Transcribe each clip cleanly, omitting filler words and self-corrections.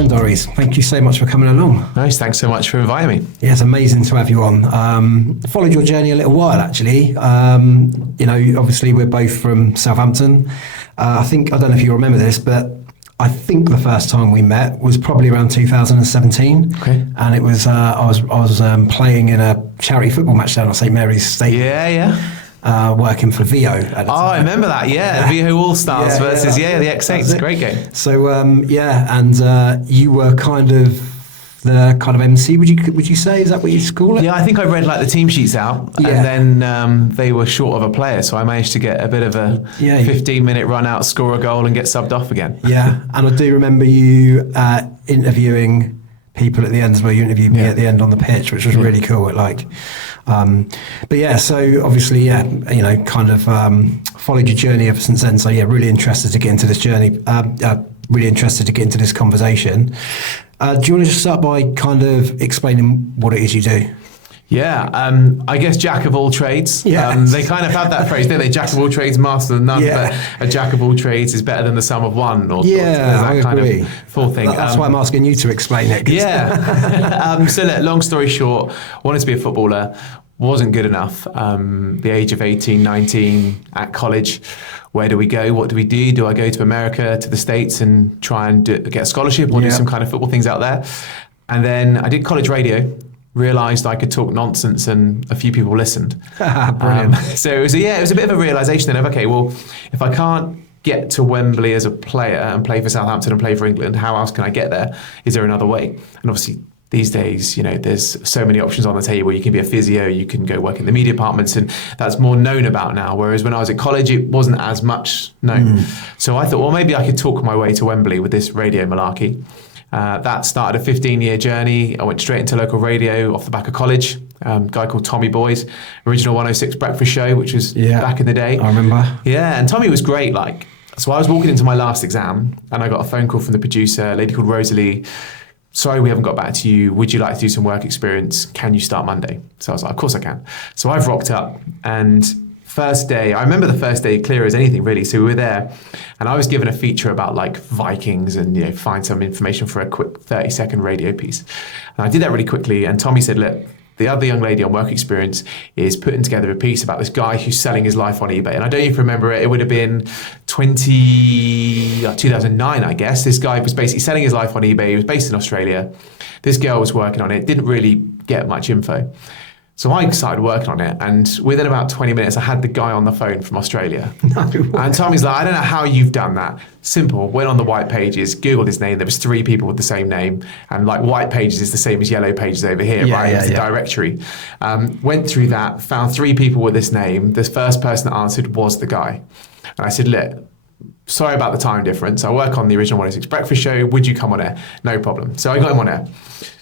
Wine Diaries. Thank you so much for coming along. Nice, thanks so much for inviting me. Yeah, it's amazing to have you on. Followed your journey a little while, actually. Obviously we're both from Southampton. I don't know if you remember this, but I think the first time we met was probably around 2017. Okay. And it was, I was playing in a charity football match down at St Mary's Stadium. Yeah. Working for VO at the time. I remember that, VO All-Stars versus the X8. Great game. So, and you were kind of the kind of MC, would you say? Is that what you'd call it? Yeah, I think I read like the team sheets out, and then they were short of a player, so I managed to get a bit of a 15-minute run out, score a goal, and get subbed off again. Yeah, and I do remember you interviewing people at the end as well. You interviewed me at the end on the pitch, which was really cool. So obviously, followed your journey ever since then. So really interested to get into this journey. Really interested to get into this conversation. Do you want to just start by kind of explaining what it is you do? Yeah, I guess jack of all trades. Yeah. They kind of have that phrase, don't they? Jack of all trades, master of none. Yeah. But a jack of all trades is better than the sum of one. Or I agree. Of full thing. That's why I'm asking you to explain it. Yeah. So long story short, wanted to be a footballer, wasn't good enough. The age of 18, 19 at college. Where do we go? What do we do? Do I go to America, to the States and try and get a scholarship or do some kind of football things out there? And then I did college radio, realised I could talk nonsense and a few people listened. Brilliant. So it was a bit of a realisation then of, okay, well, if I can't get to Wembley as a player and play for Southampton and play for England, how else can I get there? Is there another way? And obviously, these days, there's so many options on the table. You can be a physio, you can go work in the media departments, and that's more known about now. Whereas when I was at college, it wasn't as much known. So I thought, well, maybe I could talk my way to Wembley with this radio malarkey. That started a 15-year journey. I went straight into local radio off the back of college. Guy called Tommy Boys, original 106 breakfast show, which was back in the day. I remember. Yeah, and Tommy was great. So I was walking into my last exam, and I got a phone call from the producer, a lady called Rosalie. Sorry, we haven't got back to you. Would you like to do some work experience? Can you start Monday? So I was like, of course I can. So I've rocked up, and first day, I remember the first day clear as anything really. So we were there and I was given a feature about Vikings and, find some information for a quick 30-second radio piece. And I did that really quickly. And Tommy said, look, the other young lady on work experience is putting together a piece about this guy who's selling his life on eBay. And I don't even remember it. It would have been 2009, I guess. This guy was basically selling his life on eBay. He was based in Australia. This girl was working on it, didn't really get much info. So I started working on it, and within about 20 minutes, I had the guy on the phone from Australia. No way. And Tommy's like, I don't know how you've done that. Simple, went on the white pages, Googled his name. There was 3 people with the same name. And white pages is the same as yellow pages over here, right? It's a directory. Went through that, found 3 people with this name. The first person that answered was the guy. And I said, look, sorry about the time difference. I work on the original 106 breakfast show. Would you come on air? No problem. So I got him on air.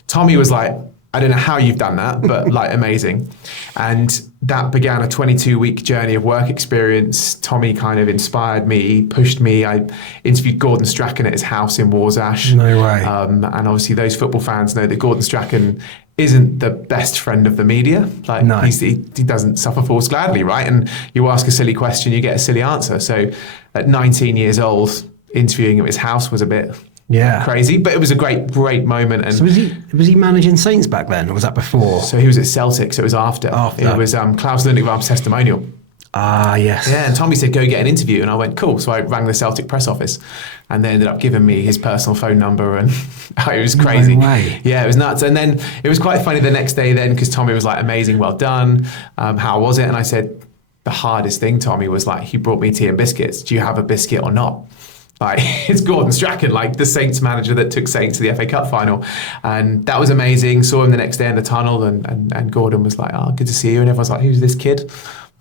Tommy was like, I don't know how you've done that, but amazing. And that began a 22-week journey of work experience. Tommy kind of inspired me, pushed me. I interviewed Gordon Strachan at his house in Warsash. No way. And obviously those football fans know that Gordon Strachan isn't the best friend of the media. No. He doesn't suffer fools gladly, right? And you ask a silly question, you get a silly answer. So at 19 years old, interviewing him at his house was a bit... crazy, but it was a great moment. And so was he managing Saints back then, or was that before? So he was at Celtic, so it was after. It was Klaus Lundegram's testimonial. Ah, yes. Yeah, and Tommy said, go get an interview. And I went, cool. So I rang the Celtic press office, and they ended up giving me his personal phone number, and it was crazy. No way. Yeah, it was nuts. And then it was quite funny the next day then, because Tommy was like, amazing, well done. How was it? And I said, the hardest thing, Tommy, was he brought me tea and biscuits. Do you have a biscuit or not? It's Gordon Strachan, the Saints manager that took Saints to the FA Cup final. And that was amazing. Saw him the next day in the tunnel, and Gordon was like, oh, good to see you. And everyone's like, who's this kid?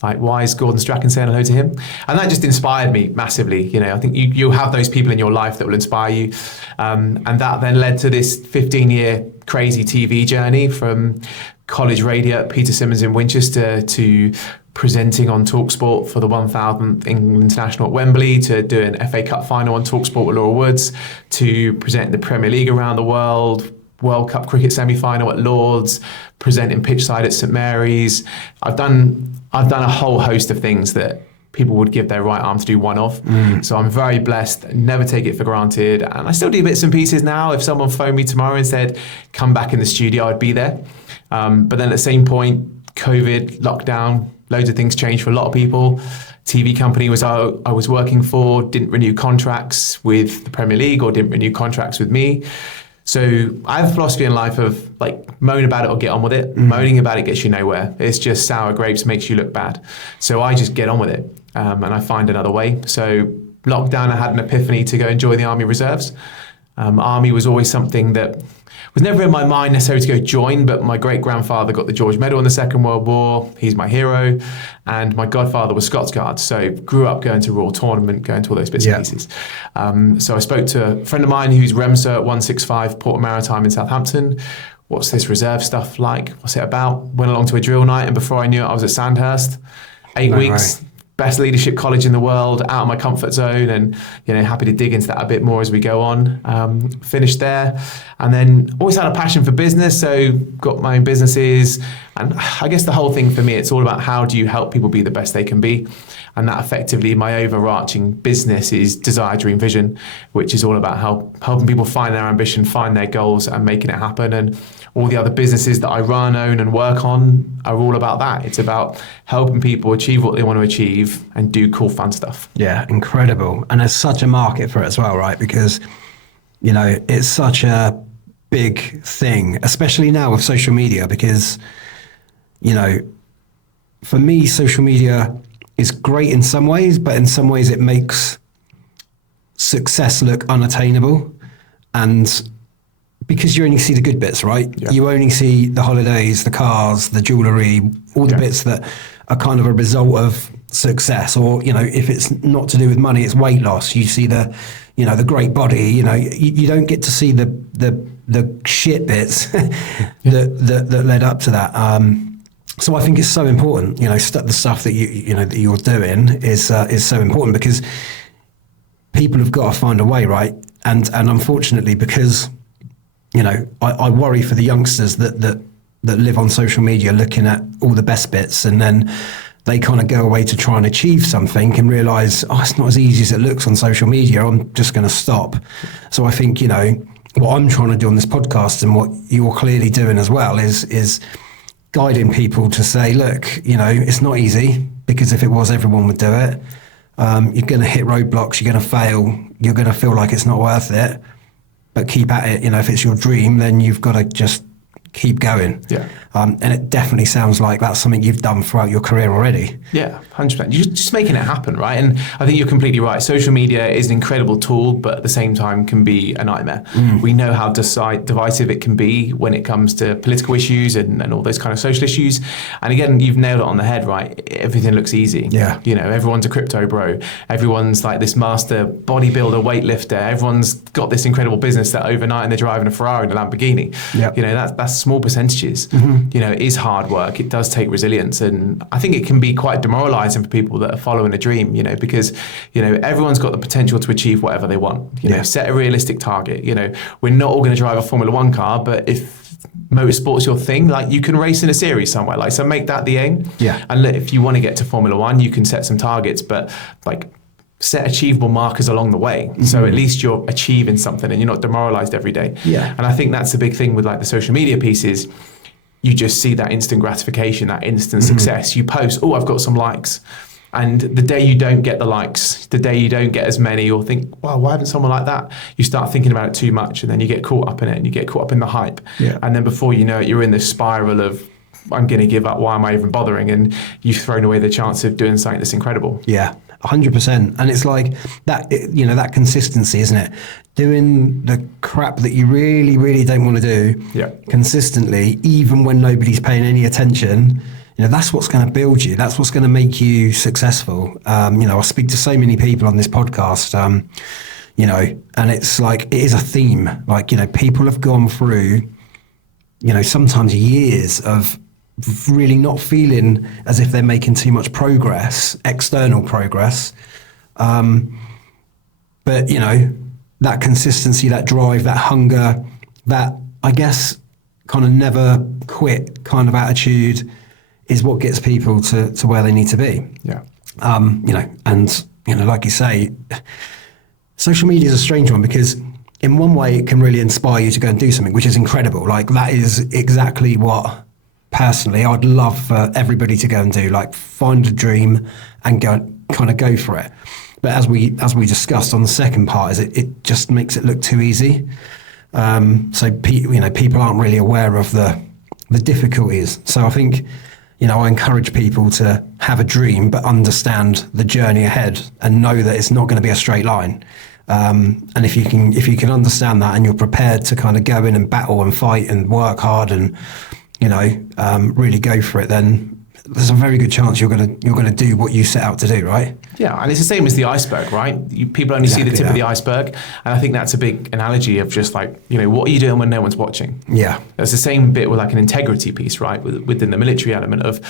Why is Gordon Strachan saying hello to him? And that just inspired me massively. I think you'll have those people in your life that will inspire you. And that then led to this 15-year crazy TV journey from college radio at Peter Simmons in Winchester to presenting on TalkSport for the 1000th England International at Wembley, to doing an FA Cup final on TalkSport with Laura Woods, to presenting the Premier League around the world, World Cup cricket semi-final at Lords, presenting pitchside at St Mary's. I've done a whole host of things that people would give their right arm to do one of. So I'm very blessed, never take it for granted. And I still do bits and pieces now. If someone phoned me tomorrow and said, come back in the studio, I'd be there. But then at the same point, COVID, lockdown, loads of things changed for a lot of people. TV company I was working for didn't renew contracts with the Premier League or didn't renew contracts with me. So I have a philosophy in life of like moan about it or get on with it. Moaning about it gets you nowhere. It's just sour grapes makes you look bad. So I just get on with it and I find another way. So lockdown, I had an epiphany to go enjoy the Army Reserves. Army was always something that was never in my mind necessarily to go join, but my great-grandfather got the George Medal in the Second World War. He's my hero. And my godfather was Scots Guards. So grew up going to Royal Tournament, going to all those bits and pieces. So I spoke to a friend of mine who's REMSA at 165 Port Maritime in Southampton. What's this reserve stuff like? What's it about? Went along to a drill night, and before I knew it, I was at Sandhurst. 8 weeks. Right. Best leadership college in the world, out of my comfort zone, and happy to dig into that a bit more as we go on. Finished there, and then always had a passion for business, so got my own businesses. And I guess the whole thing for me, it's all about how do you help people be the best they can be, and that effectively my overarching business is Desire, Dream, Vision, which is all about helping people find their ambition, find their goals, and making it happen. And all the other businesses that I run, own, and work on are all about that. It's about helping people achieve what they want to achieve and do cool, fun stuff. Yeah, incredible. And there's such a market for it as well, right? Because, it's such a big thing, especially now with social media, because, for me, social media is great in some ways, but in some ways it makes success look unattainable. And because you only see the good bits, right? Yeah. You only see the holidays, the cars, the jewellery, all the bits that are kind of a result of success. Or, if it's not to do with money, it's weight loss. You see the great body, you don't get to see the shit bits that led up to that. So I think it's so important, the stuff that that you're doing is so important, because people have got to find a way, right? And unfortunately, because I worry for the youngsters that live on social media looking at all the best bits, and then they kind of go away to try and achieve something and realise, it's not as easy as it looks on social media. I'm just going to stop. So I think, what I'm trying to do on this podcast, and what you're clearly doing as well, is guiding people to say, look, it's not easy, because if it was, everyone would do it. You're going to hit roadblocks, you're going to fail, you're going to feel like it's not worth it. But keep at it. If it's your dream, then you've got to just keep going. Yeah. And it definitely sounds like that's something you've done throughout your career already. Yeah, 100%. You're just making it happen, right? And I think you're completely right. Social media is an incredible tool, but at the same time can be a nightmare. We know how divisive it can be when it comes to political issues and all those kind of social issues. And again, you've nailed it on the head, right? Everything looks easy. Yeah. Everyone's a crypto bro. Everyone's like this master bodybuilder, weightlifter. Everyone's got this incredible business that overnight they're driving a Ferrari and a Lamborghini. Yeah. That's small percentages. It is hard work. It does take resilience, and I think it can be quite demoralizing for people that are following a dream, because everyone's got the potential to achieve whatever they want. Set a realistic target. We're not all going to drive a Formula One car, but if motorsport's your thing, like, you can race in a series somewhere, like, so make that the aim. Yeah. And if you want to get to Formula One, you can set some targets, but like, set achievable markers along the way. So at least you're achieving something and you're not demoralized every day. Yeah. And I think that's the big thing with like the social media pieces. You just see that instant gratification, that instant success. You post, I've got some likes. And the day you don't get the likes, the day you don't get as many, you'll think, wow, why haven't someone like that? You start thinking about it too much, and then you get caught up in it, and you get caught up in the hype. Yeah. And then before you know it, you're in this spiral of, I'm going to give up, why am I even bothering? And you've thrown away the chance of doing something that's incredible. Yeah. 100%. And it's like that, that consistency, isn't it? Doing the crap that you really, really don't want to do consistently, even when nobody's paying any attention, that's what's going to build you. That's what's going to make you successful. I speak to so many people on this podcast, and it's like, it is a theme. Like, people have gone through, sometimes years of really not feeling as if they're making too much progress, external progress. But, that consistency, that drive, that hunger, that, I guess, kind of never quit kind of attitude is what gets people to where they need to be. Yeah. And like you say, social media is a strange one because in one way it can really inspire you to go and do something, which is incredible. Like that is exactly what personally I'd love for everybody to go and do. Like find a dream and go for it. But as we discussed on the second part, is it just makes it look too easy. So people aren't really aware of the difficulties. So I think, I encourage people to have a dream, but understand the journey ahead and know that it's not going to be a straight line. And if you can understand that and you're prepared to kind of go in and battle and fight and work hard and, really go for it, then there's a very good chance you're going to do what you set out to do, right? Yeah, and it's the same as the iceberg, right? People only see the tip of the iceberg, and I think that's a big analogy of just like, what are you doing when no one's watching? Yeah. It's the same bit with like an integrity piece, right? Within the military element of,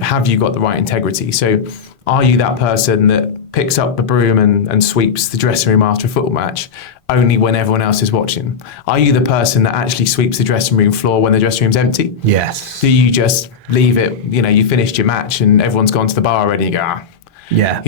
have you got the right integrity? So are you that person that picks up the broom and sweeps the dressing room after a football match only when everyone else is watching? Are you the person that actually sweeps the dressing room floor when the dressing room's empty? Yes. Do you just leave it, you finished your match and everyone's gone to the bar already and you go, yeah,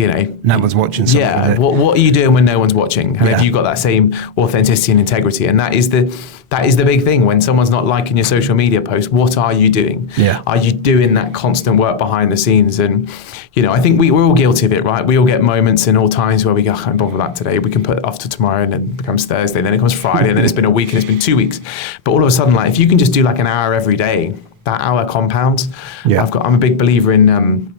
no one's watching something. Yeah, what are you doing when no one's watching? And have you got that same authenticity and integrity? And that is the big thing. When someone's not liking your social media post, what are you doing? Yeah. Are you doing that constant work behind the scenes? And I think we're all guilty of it, right? We all get moments in all times where we go, I can't bother with that today. We can put it off to tomorrow, and then it becomes Thursday, and then it comes Friday, and then it's been a week, and it's been 2 weeks. But all of a sudden, like if you can just do like an hour every day, that hour compounds. Yeah. I'm a big believer in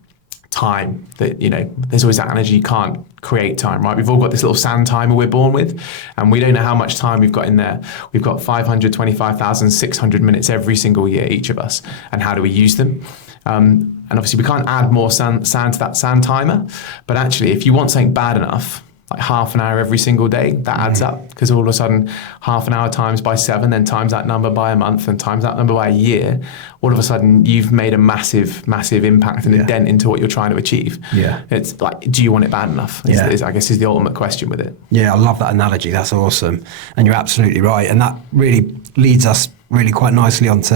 time, that there's always that energy. You can't create time, right? We've all got this little sand timer we're born with, and we don't know how much time we've got in there. We've got 525,600 minutes every single year, each of us, and how do we use them? And obviously we can't add more sand to that sand timer, but actually if you want something bad enough, like half an hour every single day, that adds up, because all of a sudden half an hour times by 7, then times that number by a month, and times that number by a year, all of a sudden you've made a massive impact and a dent into what you're trying to achieve. Yeah. It's like, do you want it bad enough? I guess is the ultimate question with it. Yeah, I love that analogy. That's awesome. And you're absolutely right. And that really leads us really quite nicely onto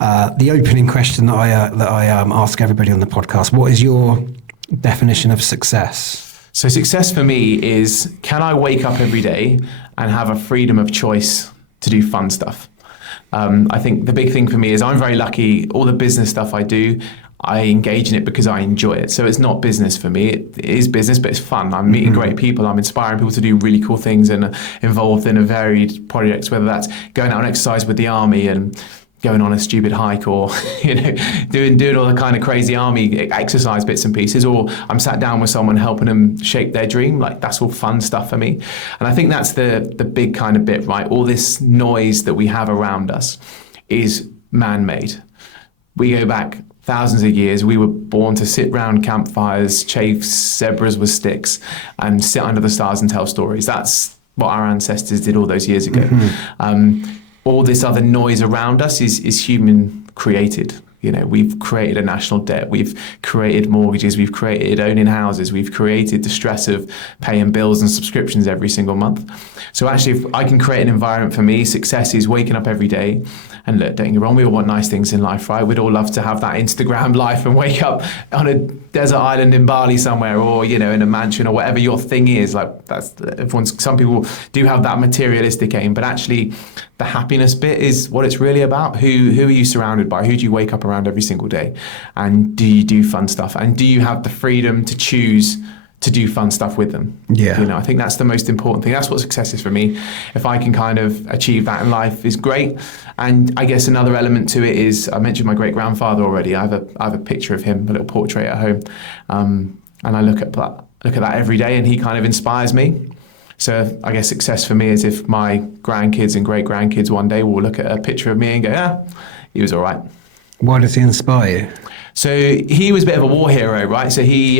the opening question that I ask everybody on the podcast. What is your definition of success? So success for me is, can I wake up every day and have a freedom of choice to do fun stuff? I think the big thing for me is I'm very lucky. All the business stuff I do, I engage in it because I enjoy it. So it's not business for me. It is business, but it's fun. I'm meeting great people. I'm inspiring people to do really cool things and involved in a varied projects, whether that's going out and exercise with the army and going on a stupid hike, or doing all the kind of crazy army exercise bits and pieces, or I'm sat down with someone helping them shape their dream. Like that's all fun stuff for me. And I think that's the big kind of bit, right? All this noise that we have around us is man-made. We go back thousands of years. We were born to sit round campfires, chase zebras with sticks, and sit under the stars and tell stories. That's what our ancestors did all those years ago. All this other noise around us is human created. We've created a national debt. We've created mortgages. We've created owning houses. We've created the stress of paying bills and subscriptions every single month. So actually, if I can create an environment for me, success is waking up every day. And look, don't get me wrong, we all want nice things in life, right? We'd all love to have that Instagram life and wake up on a desert island in Bali somewhere, or, in a mansion, or whatever your thing is. Like some people do have that materialistic aim, but actually the happiness bit is what it's really about. Who are you surrounded by? Who do you wake up around every single day? And do you do fun stuff? And do you have the freedom to choose to do fun stuff with them? Yeah. I think that's the most important thing. That's what success is for me. If I can kind of achieve that in life, is great. And I guess another element to it is, I mentioned my great grandfather already. I have a picture of him, a little portrait at home, and I look at that every day, and he kind of inspires me. So I guess success for me is if my grandkids and great grandkids one day will look at a picture of me and go, yeah, he was all right. Why does he inspire you? So he was a bit of a war hero, right? So he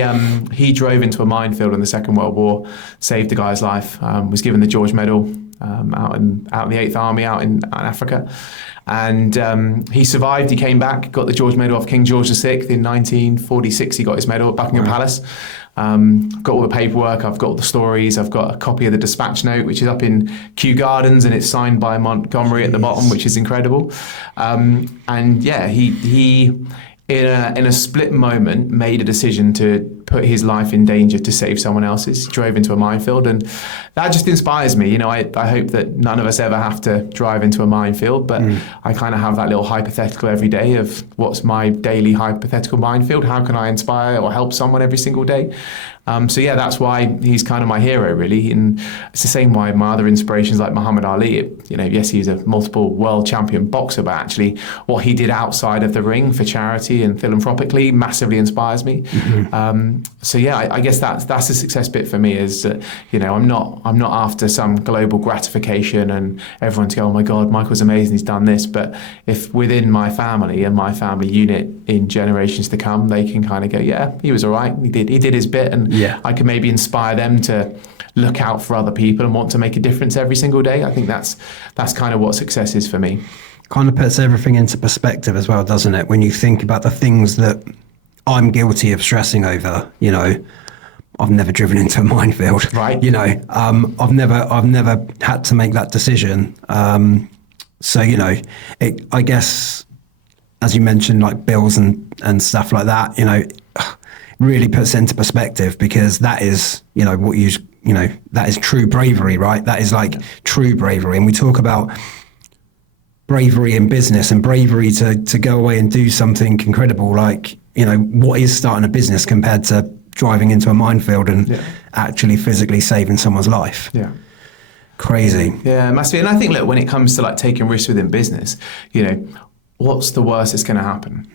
drove into a minefield in the Second World War, saved a guy's life, was given the George Medal out in the 8th Army out in Africa. And he survived. He came back, got the George Medal off King George VI in 1946. He got his medal at Buckingham Palace. I've got all the paperwork, I've got all the stories, I've got a copy of the dispatch note, which is up in Kew Gardens, and it's signed by Montgomery at the bottom, which is incredible. And yeah, he in a split moment, made a decision to put his life in danger to save someone else's. He drove into a minefield, and that just inspires me. I hope that none of us ever have to drive into a minefield, but I kind of have that little hypothetical every day of what's my daily hypothetical minefield? How can I inspire or help someone every single day? So yeah, that's why he's kind of my hero, really. And it's the same why my other inspirations like Muhammad Ali, yes, he's a multiple world champion boxer, but actually what he did outside of the ring for charity and philanthropically massively inspires me. So yeah, I guess that's the success bit for me is, I'm not after some global gratification and everyone to go, oh my God, Michael's amazing, he's done this. But if within my family and my family unit in generations to come, they can kind of go, yeah, he was all right, he did his bit, and I can maybe inspire them to look out for other people and want to make a difference every single day. I think that's kind of what success is for me. Kind of puts everything into perspective as well, doesn't it? When you think about the things that I'm guilty of stressing over, I've never driven into a minefield, right? I've never had to make that decision. So, I guess, as you mentioned, like bills and stuff like that, really puts into perspective, because that is, that is true bravery, right? That is like true bravery. And we talk about bravery in business and bravery to go away and do something incredible. Like, what is starting a business compared to driving into a minefield and actually physically saving someone's life? Yeah. Crazy. Yeah, massively. And I think, look, when it comes to like taking risks within business, what's the worst that's going to happen?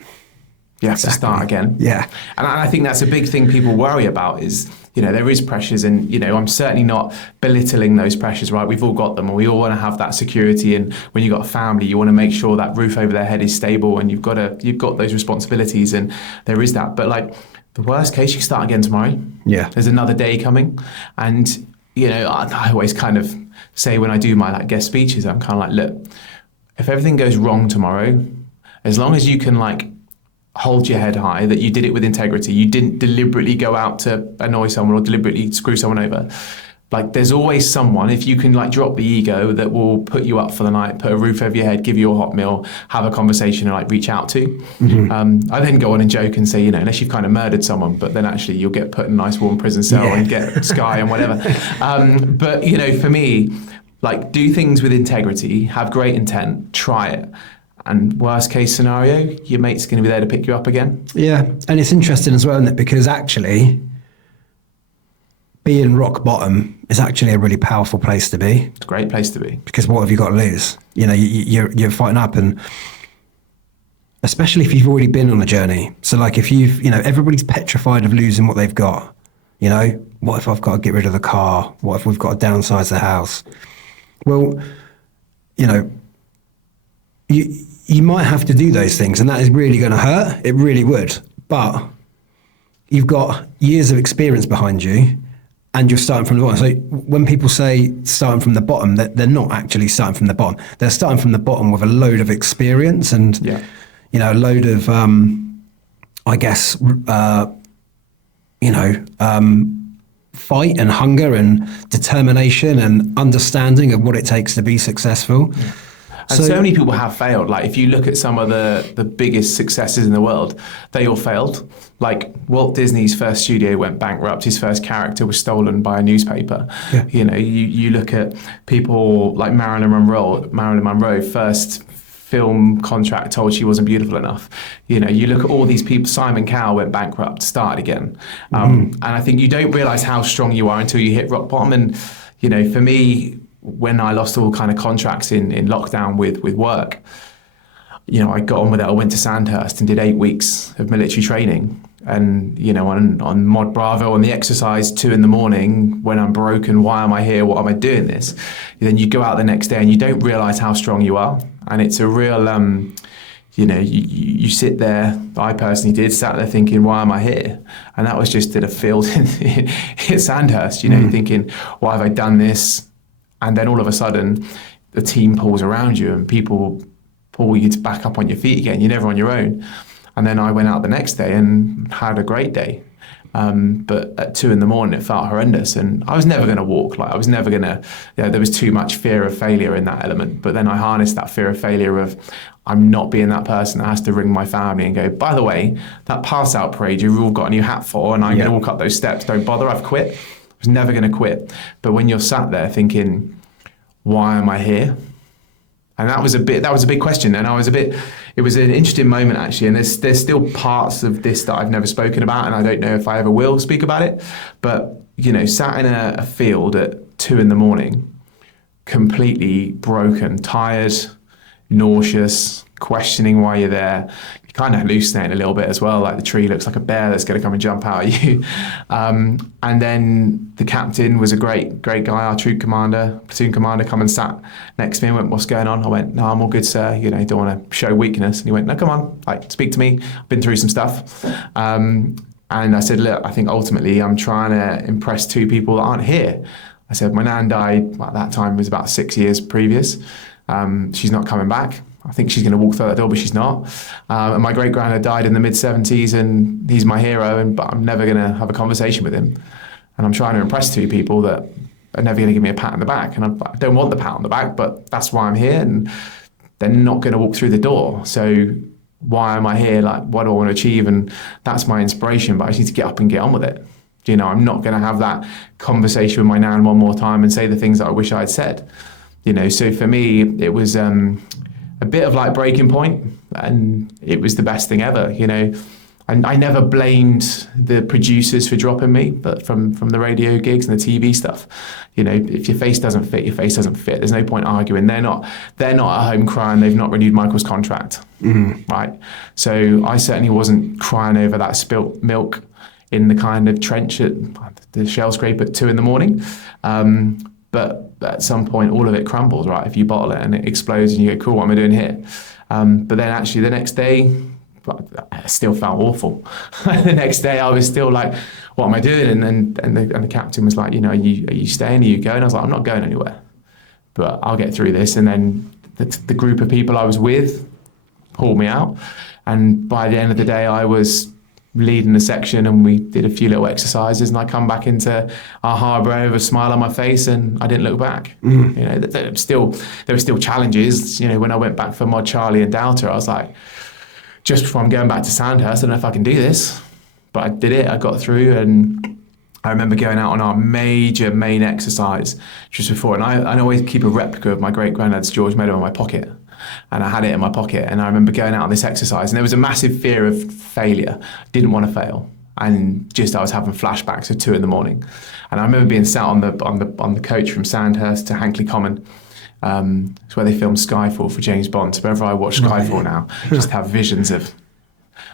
You have to start again. Yeah. And I think that's a big thing people worry about is, there is pressures, and, I'm certainly not belittling those pressures, right? We've all got them, and we all want to have that security. And when you've got a family, you want to make sure that roof over their head is stable, and you've got those responsibilities, and there is that. But like the worst case, you start again tomorrow. Yeah. There's another day coming. And, I always kind of say when I do my like guest speeches, I'm kind of like, look, if everything goes wrong tomorrow, as long as you can like hold your head high, that you did it with integrity, you didn't deliberately go out to annoy someone or deliberately screw someone over. Like there's always someone, if you can like drop the ego, that will put you up for the night, put a roof over your head, give you a hot meal, have a conversation and like reach out to. I then go on and joke and say, unless you've kind of murdered someone, but then actually you'll get put in a nice warm prison cell and get Sky and whatever. But for me, like do things with integrity, have great intent, try it. And worst case scenario, your mate's going to be there to pick you up again. Yeah, and it's interesting as well, isn't it? Because actually, being rock bottom is actually a really powerful place to be. It's a great place to be. Because what have you got to lose? You're fighting up, and especially if you've already been on a journey. So like if you've, everybody's petrified of losing what they've got. What if I've got to get rid of the car? What if we've got to downsize the house? Well, you might have to do those things, and that is really going to hurt. It really would. But you've got years of experience behind you, and you're starting from the bottom. So when people say starting from the bottom, they're not actually starting from the bottom. They're starting from the bottom with a load of experience and, a load of, fight and hunger and determination and understanding of what it takes to be successful. Yeah. And so many people have failed. Like if you look at some of the biggest successes in the world, they all failed. Like Walt Disney's first studio went bankrupt. His first character was stolen by a newspaper. Yeah. You look at people like Marilyn Monroe, first film contract told she wasn't beautiful enough. You look at all these people, Simon Cowell went bankrupt, started again. And I think you don't realize how strong you are until you hit rock bottom. And, for me, when I lost all kind of contracts in lockdown with work, I got on with it. I went to Sandhurst and did 8 weeks of military training. And, on Mod Bravo, on the exercise 2 a.m, when I'm broken, why am I here? What am I doing this? Then you go out the next day and you don't realize how strong you are. And it's a real, you sit there, I personally sat there thinking, why am I here? And that was just at a field in Sandhurst, thinking, why have I done this? And then all of a sudden, the team pulls around you and people pull you back up on your feet again. You're never on your own. And then I went out the next day and had a great day. But at 2 a.m, it felt horrendous, and I was never going to walk. Like I was never going to. There was too much fear of failure in that element. But then I harnessed that fear of failure of I'm not being that person that has to ring my family and go, by the way, that pass out parade you've all got a new hat for, and I'm going to walk up those steps. Don't bother. I've quit. I was never going to quit. But when you're sat there thinking, why am I here? And that was a big question. And it was an interesting moment actually. And there's still parts of this that I've never spoken about, and I don't know if I ever will speak about it. But, sat in a field at 2 a.m, completely broken, tired, nauseous, questioning why you're there. You're kind of hallucinating a little bit as well. Like the tree looks like a bear that's going to come and jump out at you. And then the captain was a great guy, our platoon commander, come and sat next to me and went, what's going on? I went, no, I'm all good, sir. Don't want to show weakness. And he went, no, come on, like speak to me. I've been through some stuff. And I said, look, I think ultimately I'm trying to impress 2 people that aren't here. I said, my nan died, at that time was about 6 years previous. She's not coming back. I think she's going to walk through that door, but she's not. And my great-granddad died in the mid-70s, and he's my hero, but I'm never going to have a conversation with him. And I'm trying to impress 2 people that are never going to give me a pat on the back. And I don't want the pat on the back, but that's why I'm here. And they're not going to walk through the door. So why am I here? Like, what do I want to achieve? And that's my inspiration, but I just need to get up and get on with it. I'm not going to have that conversation with my nan one more time and say the things that I wish I had said. So for me, it was a bit of like breaking point, and it was the best thing ever. And I never blamed the producers for dropping me, but from the radio gigs and the TV stuff, if your face doesn't fit, your face doesn't fit. There's no point arguing. They're not at home crying they've not renewed Michael's contract, right? So I certainly wasn't crying over that spilt milk in the kind of trench at the shell scrape at 2 a.m. But at some point, all of it crumbles, right? If you bottle it and it explodes and you go, cool, what am I doing here? But then actually the next day, I still felt awful. The next day I was still like, what am I doing? And the captain was like, are you staying? Are you going? I was like, I'm not going anywhere, but I'll get through this. And then the group of people I was with pulled me out. And by the end of the day, I was leading the section, and we did a few little exercises, and I come back into our harbour with a smile on my face, and I didn't look back. There were still challenges. When I went back for Mod Charlie and Delta, I was like, just before I'm going back to Sandhurst, I don't know if I can do this, but I did it. I got through, and I remember going out on our major main exercise just before, and I always keep a replica of my great granddad's George medal in my pocket. And I had it in my pocket, and I remember going out on this exercise, and there was a massive fear of failure. I didn't want to fail, and I was having flashbacks of 2 a.m. And I remember being sat on the coach from Sandhurst to Hankley Common. It's where they filmed Skyfall for James Bond. So whenever I watch Skyfall now, I just have visions of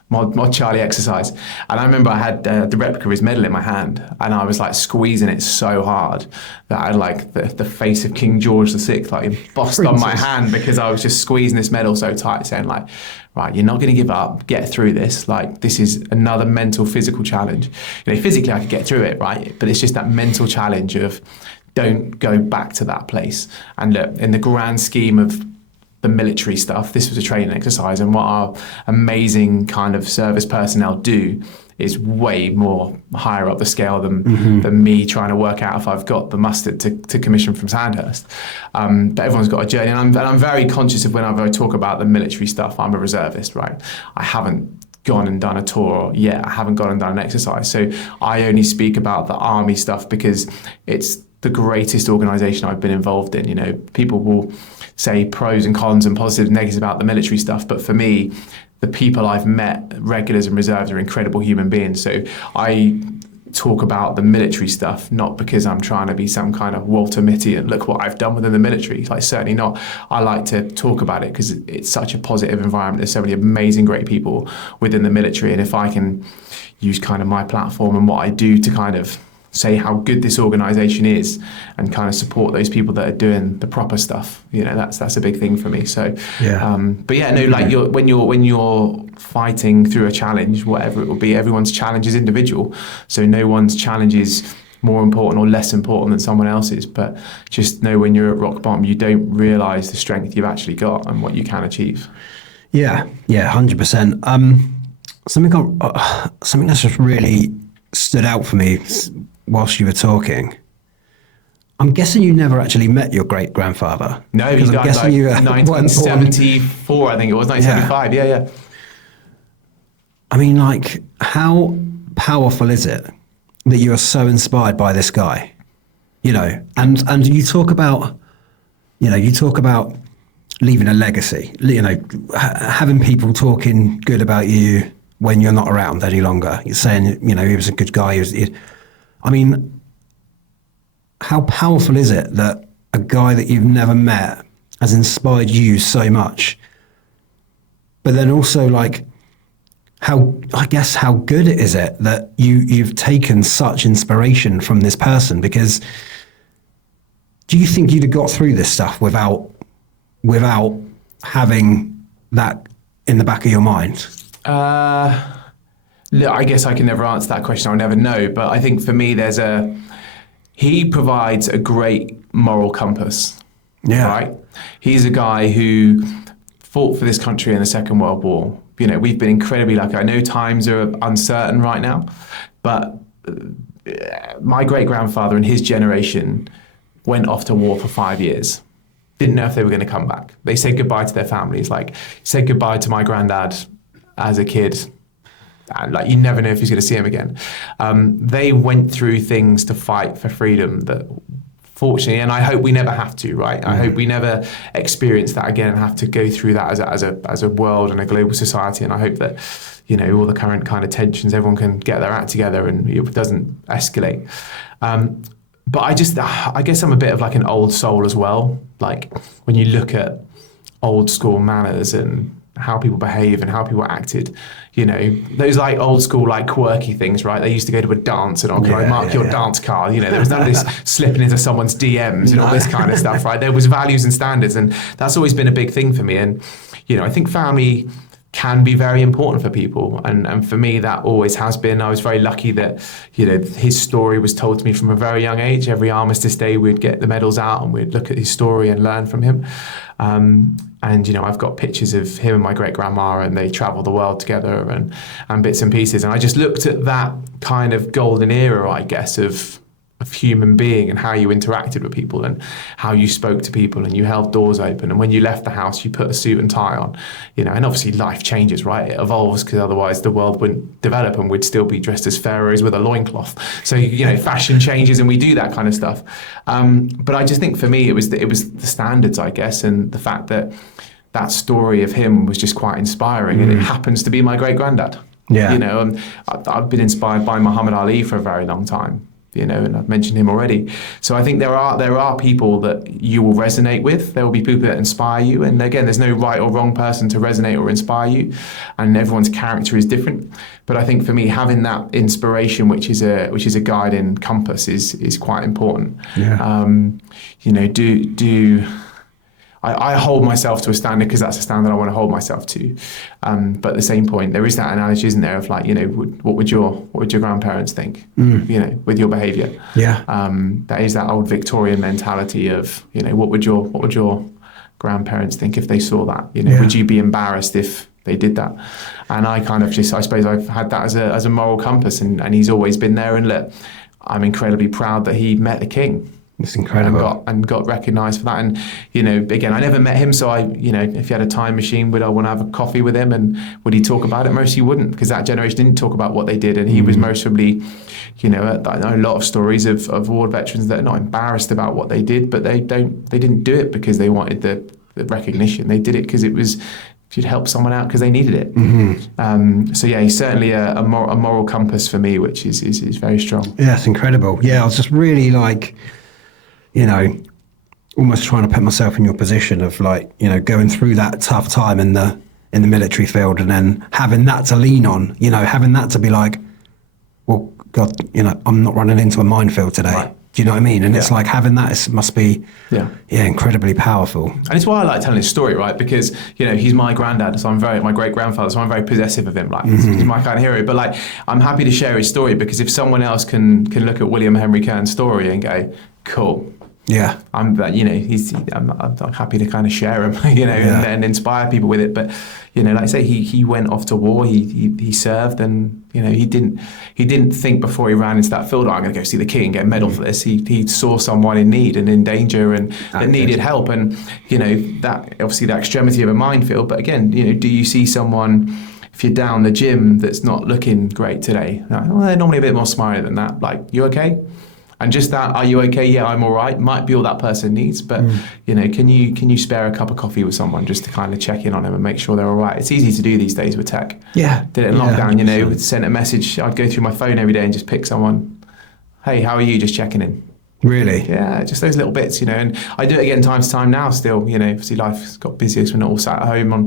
Mod Charlie exercise. And I remember I had the replica of his medal in my hand, and I was like squeezing it so hard that I had like the face of King George VI like embossed on my hand, because I was just squeezing this medal so tight, saying like, right, you're not going to give up, get through this. Like, this is another mental, physical challenge. Physically I could get through it, right? But it's just that mental challenge of don't go back to that place. And look, in the grand scheme of the military stuff, this was a training exercise, and what our amazing kind of service personnel do is way more higher up the scale than me trying to work out if I've got the mustard to commission from Sandhurst. But everyone's got a journey, and I'm very conscious of whenever I talk about the military stuff, I'm a reservist, right? I haven't gone and done a tour yet. I haven't gone and done an exercise. So I only speak about the army stuff because it's the greatest organisation I've been involved in. People will say pros and cons and positives and negatives about the military stuff, but for me, the people I've met, regulars and reserves, are incredible human beings. So I talk about the military stuff, not because I'm trying to be some kind of Walter Mitty and look what I've done within the military. Like, certainly not. I like to talk about it because it's such a positive environment. There's so many amazing, great people within the military. And if I can use kind of my platform and what I do to kind of say how good this organisation is and kind of support those people that are doing the proper stuff, that's a big thing for me. So, but yeah, no, like when you're fighting through a challenge, whatever it will be, everyone's challenge is individual. So no one's challenge is more important or less important than someone else's. But just know when you're at rock bottom, you don't realise the strength you've actually got and what you can achieve. Yeah, 100%. Something that's just really stood out for me whilst you were talking. I'm guessing you never actually met your great grandfather. No, he died like 1974, I think it was 1975. Yeah. I mean, like, how powerful is it that you are so inspired by this guy? You know, and you talk about leaving a legacy. You know, having people talking good about you when you're not around any longer. You're saying, you know, he was a good guy. I mean, how powerful is it that a guy that you've never met has inspired you so much? But then also, like, how good is it that you've taken such inspiration from this person? Because do you think you'd have got through this stuff without having that in the back of your mind? Look, I guess I can never answer that question. I'll never know. But I think for me, he provides a great moral compass. Yeah. Right? He's a guy who fought for this country in the Second World War. You know, we've been incredibly lucky. I know times are uncertain right now, but my great-grandfather and his generation went off to war for 5 years. Didn't know if they were going to come back. They said goodbye to their families. Like, said goodbye to my granddad as a kid. And, like, you never know if he's going to see him again. They went through things to fight for freedom that, fortunately, and I hope we never have to, right? I hope we never experience that again and have to go through that as a world and a global society. And I hope that, you know, all the current kind of tensions, everyone can get their act together and it doesn't escalate. But I guess I'm a bit of like an old soul as well. Like, when you look at old school manners and how people behave and how people acted, you know, those like old school, like quirky things, right? They used to go to a dance and, can I mark your dance card? You know, there was none of this slipping into someone's DMs and all this kind of stuff, right? There was values and standards, and that's always been a big thing for me. And, you know, I think family can be very important for people. And for me, that always has been. I was very lucky that, you know, his story was told to me from a very young age. Every Armistice Day, we'd get the medals out and we'd look at his story and learn from him. And, you know, I've got pictures of him and my great-grandma, and they travel the world together and bits and pieces. And I just looked at that kind of golden era, I guess, of human being and how you interacted with people and how you spoke to people and you held doors open. And when you left the house, you put a suit and tie on, you know, and obviously life changes, right? It evolves, because otherwise the world wouldn't develop and we'd still be dressed as pharaohs with a loincloth. So, you know, fashion changes and we do that kind of stuff. But I just think for me, it was the standards, I guess, and the fact that story of him was just quite inspiring. And it happens to be my great-granddad. Yeah. You know, I've been inspired by Muhammad Ali for a very long time. You know, and I've mentioned him already. So I think there are people that you will resonate with. There will be people that inspire you. And again, there's no right or wrong person to resonate or inspire you. And everyone's character is different. But I think for me, having that inspiration, which is a guiding compass, is quite important. Yeah. You know, I hold myself to a standard because that's a standard I want to hold myself to. But at the same point, there is that analogy, isn't there, of like, you know, what would your grandparents think, you know, with your behaviour? Yeah. That is that old Victorian mentality of, you know, what would your grandparents think if they saw that? You know, would you be embarrassed if they did that? And I kind of I suppose I've had that as a moral compass, and he's always been there. And look, I'm incredibly proud that he met the king. It's incredible. And got recognised for that. And, you know, again, I never met him, so you know, if he had a time machine, would I want to have a coffee with him and would he talk about it? Most he wouldn't, because that generation didn't talk about what they did, and he was most probably, you know, I know a lot of stories of war veterans that are not embarrassed about what they did, but they didn't do it because they wanted the recognition. They did it because you'd help someone out because they needed it. So yeah, he's certainly a moral compass for me, which is very strong. Yeah, it's incredible. Yeah, I was just really like, you know, almost trying to put myself in your position of like, you know, going through that tough time in the military field, and then having that to lean on, you know, having that to be like, well, God, you know, I'm not running into a minefield today. Right. Do you know what I mean? And it's like having that must be incredibly powerful. And it's why I like telling his story, right? Because, you know, he's my granddad, so my great grandfather, so I'm very possessive of him. Like, he's my kind of hero. But like, I'm happy to share his story, because if someone else can look at William Henry Kern's story and go, cool, Yeah. I'm happy to kind of share him, and inspire people with it. But, like I say, he went off to war, he served, and, he didn't think before he ran into that field, I'm going to go see the king and get a medal for this. He saw someone in need and in danger and that needed help. And, that obviously the extremity of a minefield. But again, do you see someone, if you're down the gym, that's not looking great today? Well, they're normally a bit more smiley than that. Like, you okay? And just that, are you okay? Yeah, I'm all right. Might be all that person needs, but can you spare a cup of coffee with someone just to kind of check in on them and make sure they're all right? It's easy to do these days with tech. Yeah, did it in lockdown. Sent a message. I'd go through my phone every day and just pick someone. Hey, how are you? Just checking in. Really? Yeah, just those little bits, and I do it again time to time now. Still, obviously life's got busier, so we're not all sat at home in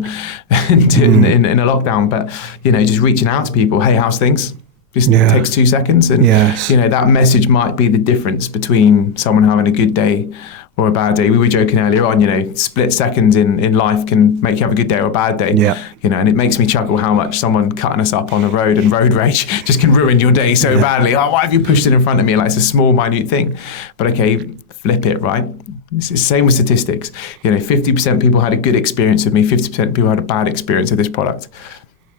a lockdown. But just reaching out to people. Hey, how's things? Just takes 2 seconds, and that message might be the difference between someone having a good day or a bad day. We were joking earlier on, split seconds in life can make you have a good day or a bad day. Yeah. And it makes me chuckle how much someone cutting us up on the road and road rage just can ruin your day so badly. Oh, why have you pushed it in front of me? Like, it's a small, minute thing. But okay, flip it, right? It's the same with statistics. 50% people had a good experience with me, 50% people had a bad experience with this product.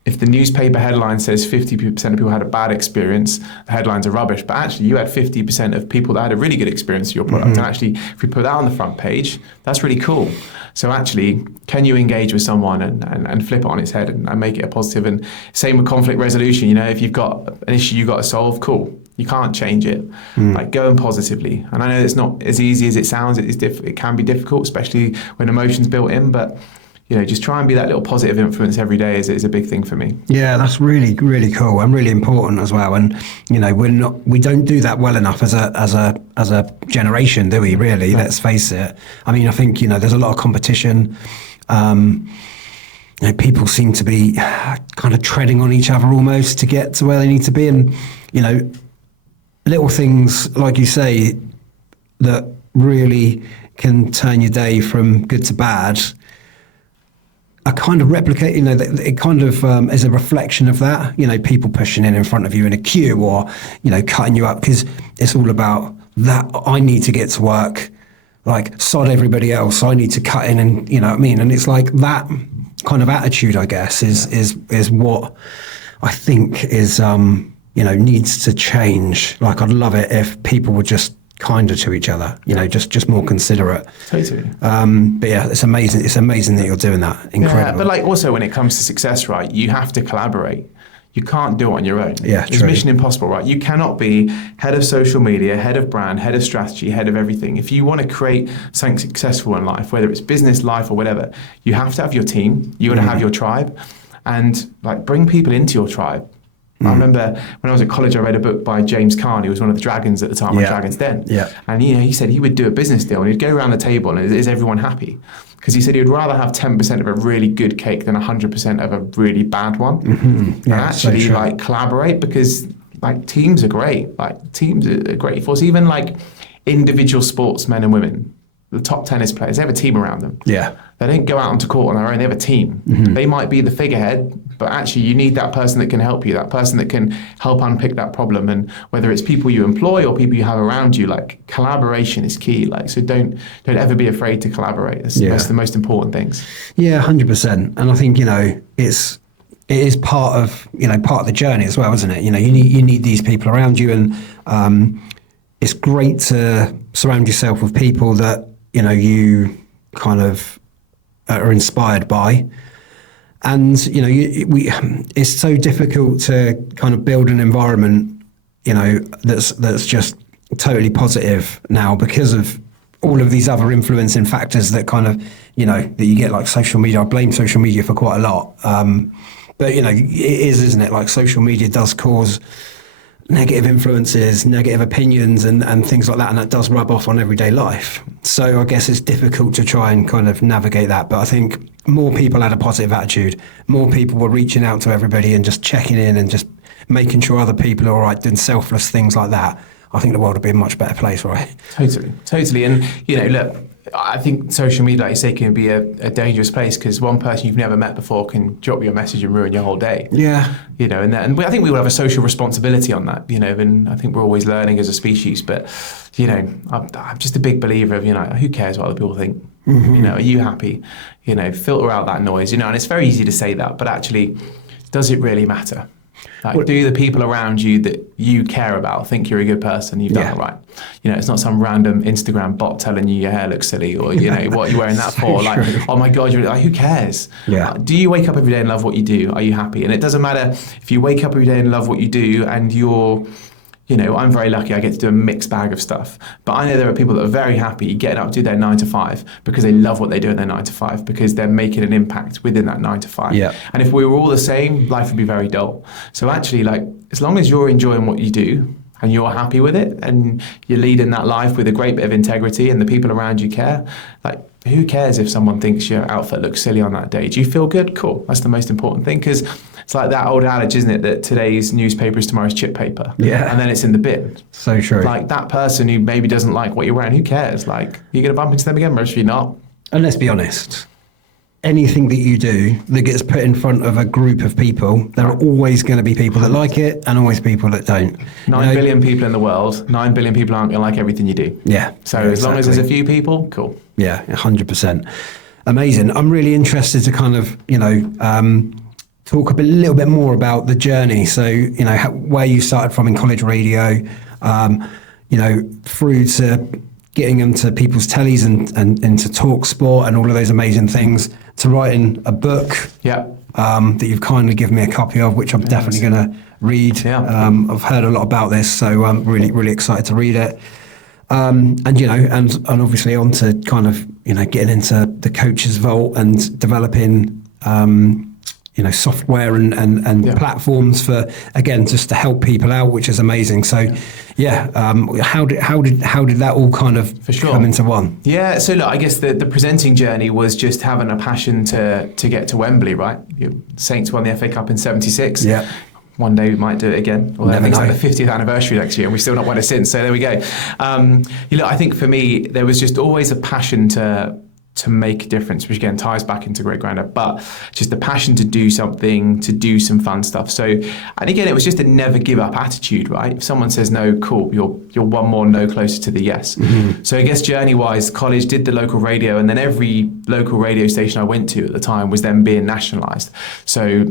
If the newspaper headline says 50% of people had a bad experience, the headlines are rubbish. But actually, you had 50% of people that had a really good experience with your product. And actually, if we put that on the front page, that's really cool. So actually, can you engage with someone and flip it on its head and make it a positive? And same with conflict resolution. If you've got an issue you've got to solve, cool. You can't change it. Like, go in positively. And I know it's not as easy as it sounds. It can be difficult, especially when emotion's built in. But just try and be that little positive influence every day is a big thing for me. Yeah, that's really, really cool and really important as well. And we don't do that well enough as a generation, do we? Really, let's face it. I mean, I think there's a lot of competition. People seem to be kind of treading on each other almost to get to where they need to be, and little things like you say that really can turn your day from good to bad. I kind of replicate, it kind of is a reflection of that, people pushing in front of you in a queue or, cutting you up, because it's all about that. I need to get to work, like, sod everybody else. I need to cut in and, what I mean? And it's like that kind of attitude, I guess, is what I think is, needs to change. Like, I'd love it if people were just kinder to each other, just more considerate. Totally. But yeah, it's amazing. It's amazing that you're doing that. Incredible. Yeah, but like, also when it comes to success, right, you have to collaborate. You can't do it on your own. Yeah, it's mission impossible, right? You cannot be head of social media, head of brand, head of strategy, head of everything. If you want to create something successful in life, whether it's business, life, or whatever, you have to have your team. You got to have your tribe, and like, bring people into your tribe. I remember when I was at college, I read a book by James Kurn. He was one of the dragons at the time, on Dragon's Den. Yeah. And he said he would do a business deal and he'd go around the table and is everyone happy? Because he said he would rather have 10% of a really good cake than 100% of a really bad one. Mm-hmm. Yeah, and actually, so collaborate, because like, teams are great. Like, teams are great force. Even like individual sportsmen and women, the top tennis players, they have a team around them. Yeah. They don't go out onto court on their own, they have a team. Mm-hmm. They might be the figurehead, but actually you need that person that can help you, that person that can help unpick that problem. And whether it's people you employ or people you have around you, like, collaboration is key. Like, so don't ever be afraid to collaborate. That's the most important things. Yeah, 100%. And I think, it is part of the journey as well, isn't it? You need these people around you, and it's great to surround yourself with people that you kind of are inspired by. And it's so difficult to kind of build an environment that's just totally positive now, because of all of these other influencing factors that kind of that you get, like social media. I blame social media for quite a lot, but it is, isn't it? Like, social media does cause negative influences, negative opinions, and things like that, and that does rub off on everyday life. So I guess it's difficult to try and kind of navigate that. But I think more people had a positive attitude, more people were reaching out to everybody and just checking in and just making sure other people are all right, doing selfless things like that. I think the world would be a much better place, right? Totally. And look, I think social media, like you say, can be a dangerous place because one person you've never met before can drop you a message and ruin your whole day. Yeah. And I think we all have a social responsibility on that, and I think we're always learning as a species. But, I'm just a big believer of, who cares what other people think? Are you happy? Filter out that noise, and it's very easy to say that, but actually, does it really matter? Like, do the people around you that you care about think you're a good person? You've done it right. It's not some random Instagram bot telling you your hair looks silly or, what you're wearing that for. Like, oh my God, you're like, who cares? Yeah. Do you wake up every day and love what you do? Are you happy? And it doesn't matter if you wake up every day and love what you do and you're, I'm very lucky I get to do a mixed bag of stuff. But I know there are people that are very happy getting up to do their 9 to 5 because they love what they do in their 9 to 5 because they're making an impact within that 9 to 5. Yeah. And if we were all the same, life would be very dull. So actually, like, as long as you're enjoying what you do and you're happy with it and you're leading that life with a great bit of integrity and the people around you care, like, who cares if someone thinks your outfit looks silly on that day? Do you feel good? Cool. That's the most important thing, because it's like that old adage, isn't it, that today's newspaper is tomorrow's chip paper. Yeah. And then it's in the bin. So true. Like, that person who maybe doesn't like what you're wearing, who cares? Like, you're going to bump into them again, most of you not. And let's be honest, anything that you do that gets put in front of a group of people, there are always going to be people that like it and always people that don't. 9 billion people in the world, 9 billion people aren't going to like everything you do. Yeah. So as long as there's a few people, cool. Yeah, 100%. Amazing. I'm really interested to kind of, talk a little bit more about the journey. So, where you started from in college radio, through to getting into people's tellies and into talk sport and all of those amazing things, to writing a book that you've kindly given me a copy of, which I'm definitely going to read. Yeah. I've heard a lot about this, so I'm really, really excited to read it. And obviously on to kind of, getting into the coach's vault and developing, software and platforms for, again, just to help people out, which is amazing. So, how did that all kind of come into one? Yeah, so look, I guess the presenting journey was just having a passion to get to Wembley, right? Saints won the FA Cup in '76. Yeah. One day we might do it again. Well, I think it's like the 50th anniversary next year, and we've still not won it since. So there we go. I think for me, there was just always a passion to make a difference, which again ties back into Great Granddad, but just the passion to do something, to do some fun stuff. So, and again, it was just a never give up attitude, right? If someone says no, cool, you're one more no closer to the yes. Mm-hmm. So I guess journey wise, college did the local radio, and then every local radio station I went to at the time was then being nationalised. So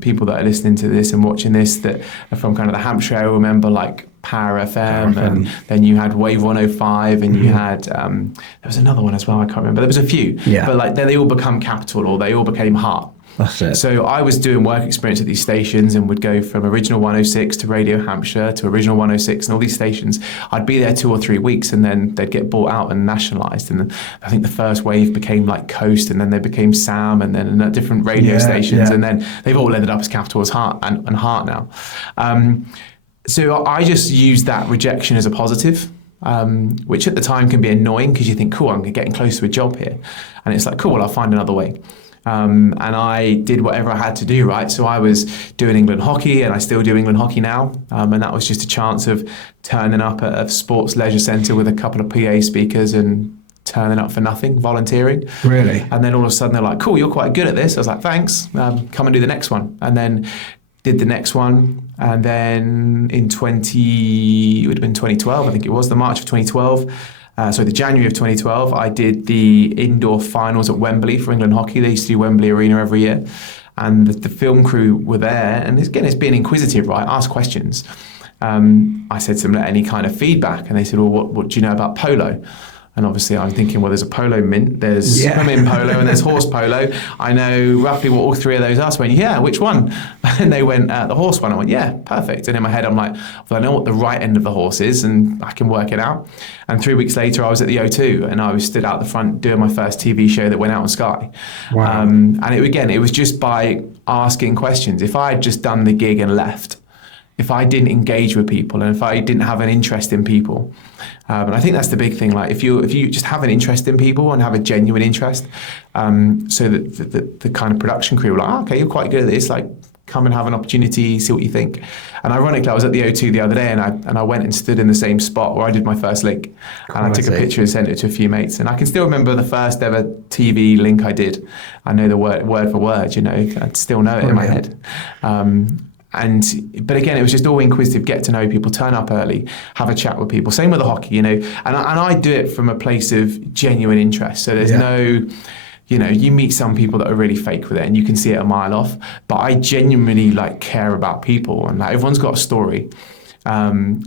people that are listening to this and watching this that are from kind of the Hampshire area, remember like Power FM, and then you had Wave 105, and you had there was another one as well, I can't remember. There was a few, but like they all become Capital, or they all became Heart. That's it. So I was doing work experience at these stations and would go from Original 106 to Radio Hampshire to Original 106 and all these stations. I'd be there 2 or 3 weeks, and then they'd get bought out and nationalised. And I think the first wave became like Coast, and then they became Sam, and then different radio stations, and then they've all ended up as Capital, as Heart and Heart now. So I just used that rejection as a positive, which at the time can be annoying because you think, cool, I'm getting close to a job here. And it's like, cool, well, I'll find another way. And I did whatever I had to do, right? So I was doing England hockey, and I still do England hockey now. And that was just a chance of turning up at a sports leisure centre with a couple of PA speakers and turning up for nothing, volunteering. Really? And then all of a sudden they're like, cool, you're quite good at this. I was like, thanks, come and do the next one. And then did the next one, and then in it would have been 2012, I think it was, the March of 2012, the January of 2012, I did the indoor finals at Wembley for England hockey. They used to do Wembley Arena every year, and the film crew were there, and again, it's being inquisitive, right? Ask questions. I said to them, any kind of feedback, and they said, well, what do you know about polo? And obviously I'm thinking, well, there's a polo mint, there's swimming polo, and there's horse polo. I know roughly what all three of those are. So I went, yeah, which one? And they went, the horse one. I went, yeah, perfect. And in my head, I'm like, well, I know what the right end of the horse is, and I can work it out. And 3 weeks later, I was at the O2, and I was stood out the front doing my first TV show that went out on Sky. Wow. And it was just by asking questions. If I had just done the gig and left, if I didn't engage with people, and if I didn't have an interest in people, and I think that's the big thing. Like if you just have an interest in people and have a genuine interest, so that the kind of production crew were like, okay, you're quite good at this. Like, come and have an opportunity, see what you think. And ironically, I was at the O2 the other day, and I went and stood in the same spot where I did my first link. And I took a picture and sent it to a few mates. And I can still remember the first ever TV link I did. I know the word for word, you know, I still know it in my head. But again, it was just all inquisitive, get to know people, turn up early, have a chat with people. Same with the hockey, you know, and I do it from a place of genuine interest. So there's no, you know, you meet some people that are really fake with it and you can see it a mile off, but I genuinely like care about people, and like everyone's got a story. And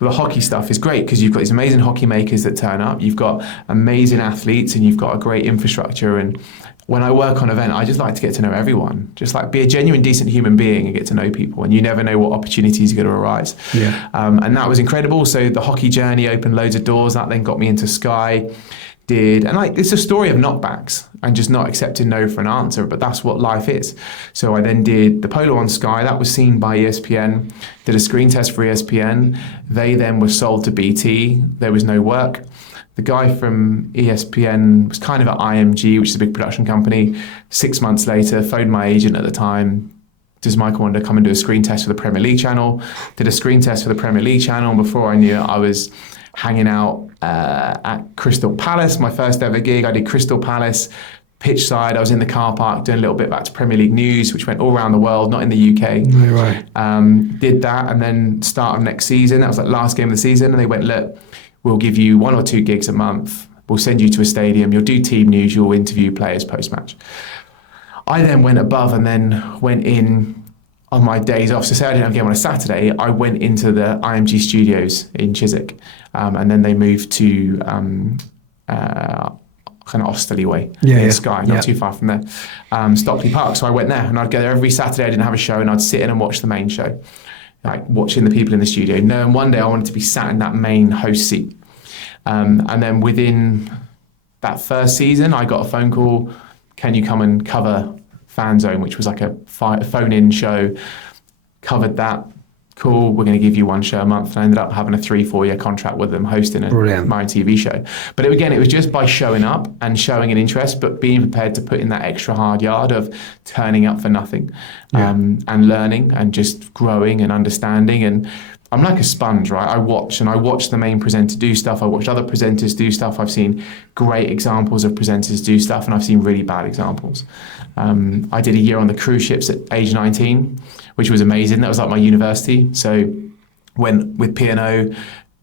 the hockey stuff is great because you've got these amazing hockey makers that turn up, you've got amazing athletes, and you've got a great infrastructure. And when I work on an event, I just like to get to know everyone. Just like be a genuine, decent human being and get to know people. And you never know what opportunities are going to arise. And that was incredible. So the hockey journey opened loads of doors. That then got me into Sky. And like, it's a story of knockbacks and just not accepting no for an answer, but that's what life is. So I then did the polo on Sky. That was seen by ESPN. Did a screen test for ESPN. They then were sold to BT. There was no work. The guy from ESPN was kind of at IMG, which is a big production company. 6 months later, phoned my agent at the time. Does Michael want to come and do a screen test for the Premier League channel? Did a screen test for the Premier League channel. And before I knew it, I was hanging out at Crystal Palace, my first ever gig. I did Crystal Palace, pitch side. I was in the car park doing a little bit back to Premier League news, which went all around the world, not in the UK. Did that, and then start of next season. That was like last game of the season, and they went, look, we'll give you 1 or 2 gigs a month. We'll send you to a stadium. You'll do team news. You'll interview players post-match. I then went above and then went in on my days off. So say I didn't have a game on a Saturday, I went into the IMG studios in Chiswick. And then they moved to kind of Osterley way in Sky, not too far from there, Stockley Park. So I went there, and I'd go there every Saturday. I didn't have a show, and I'd sit in and watch the main show, like watching the people in the studio. Knowing one day I wanted to be sat in that main host seat. And then within that first season, I got a phone call, can you come and cover Fan Zone, which was like a phone-in show. Covered that. Cool, we're going to give you 1 show a month. And I ended up having a 3-4 year contract with them, hosting my own TV show. But it was just by showing up and showing an interest, but being prepared to put in that extra hard yard of turning up for nothing, and learning and just growing and understanding. And I'm like a sponge, right? I watch the main presenter do stuff. I watched other presenters do stuff. I've seen great examples of presenters do stuff, and I've seen really bad examples. I did a year on the cruise ships at age 19, which was amazing. That was like my university. So went with P&O,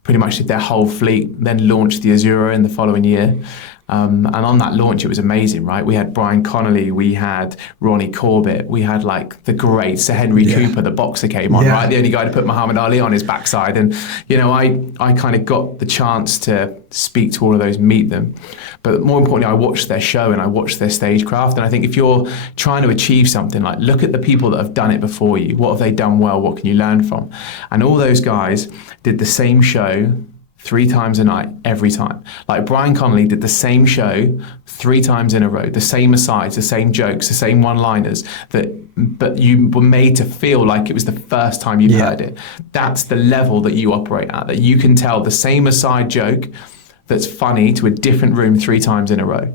pretty much did their whole fleet, then launched the Azura in the following year. And on that launch, it was amazing, right? We had Brian Connolly, we had Ronnie Corbett, we had like the great Sir Henry Cooper, the boxer, came on, right? The only guy to put Muhammad Ali on his backside. And, you know, I kind of got the chance to speak to all of those, meet them. But more importantly, I watched their show and I watched their stagecraft. And I think if you're trying to achieve something, like look at the people that have done it before you. What have they done well? What can you learn from? And all those guys did the same show 3 times a night, every time. Like Brian Connolly did the same show 3 times in a row, the same asides, the same jokes, the same one-liners, but you were made to feel like it was the first time you'd heard it. That's the level that you operate at, that you can tell the same aside joke that's funny to a different room 3 times in a row.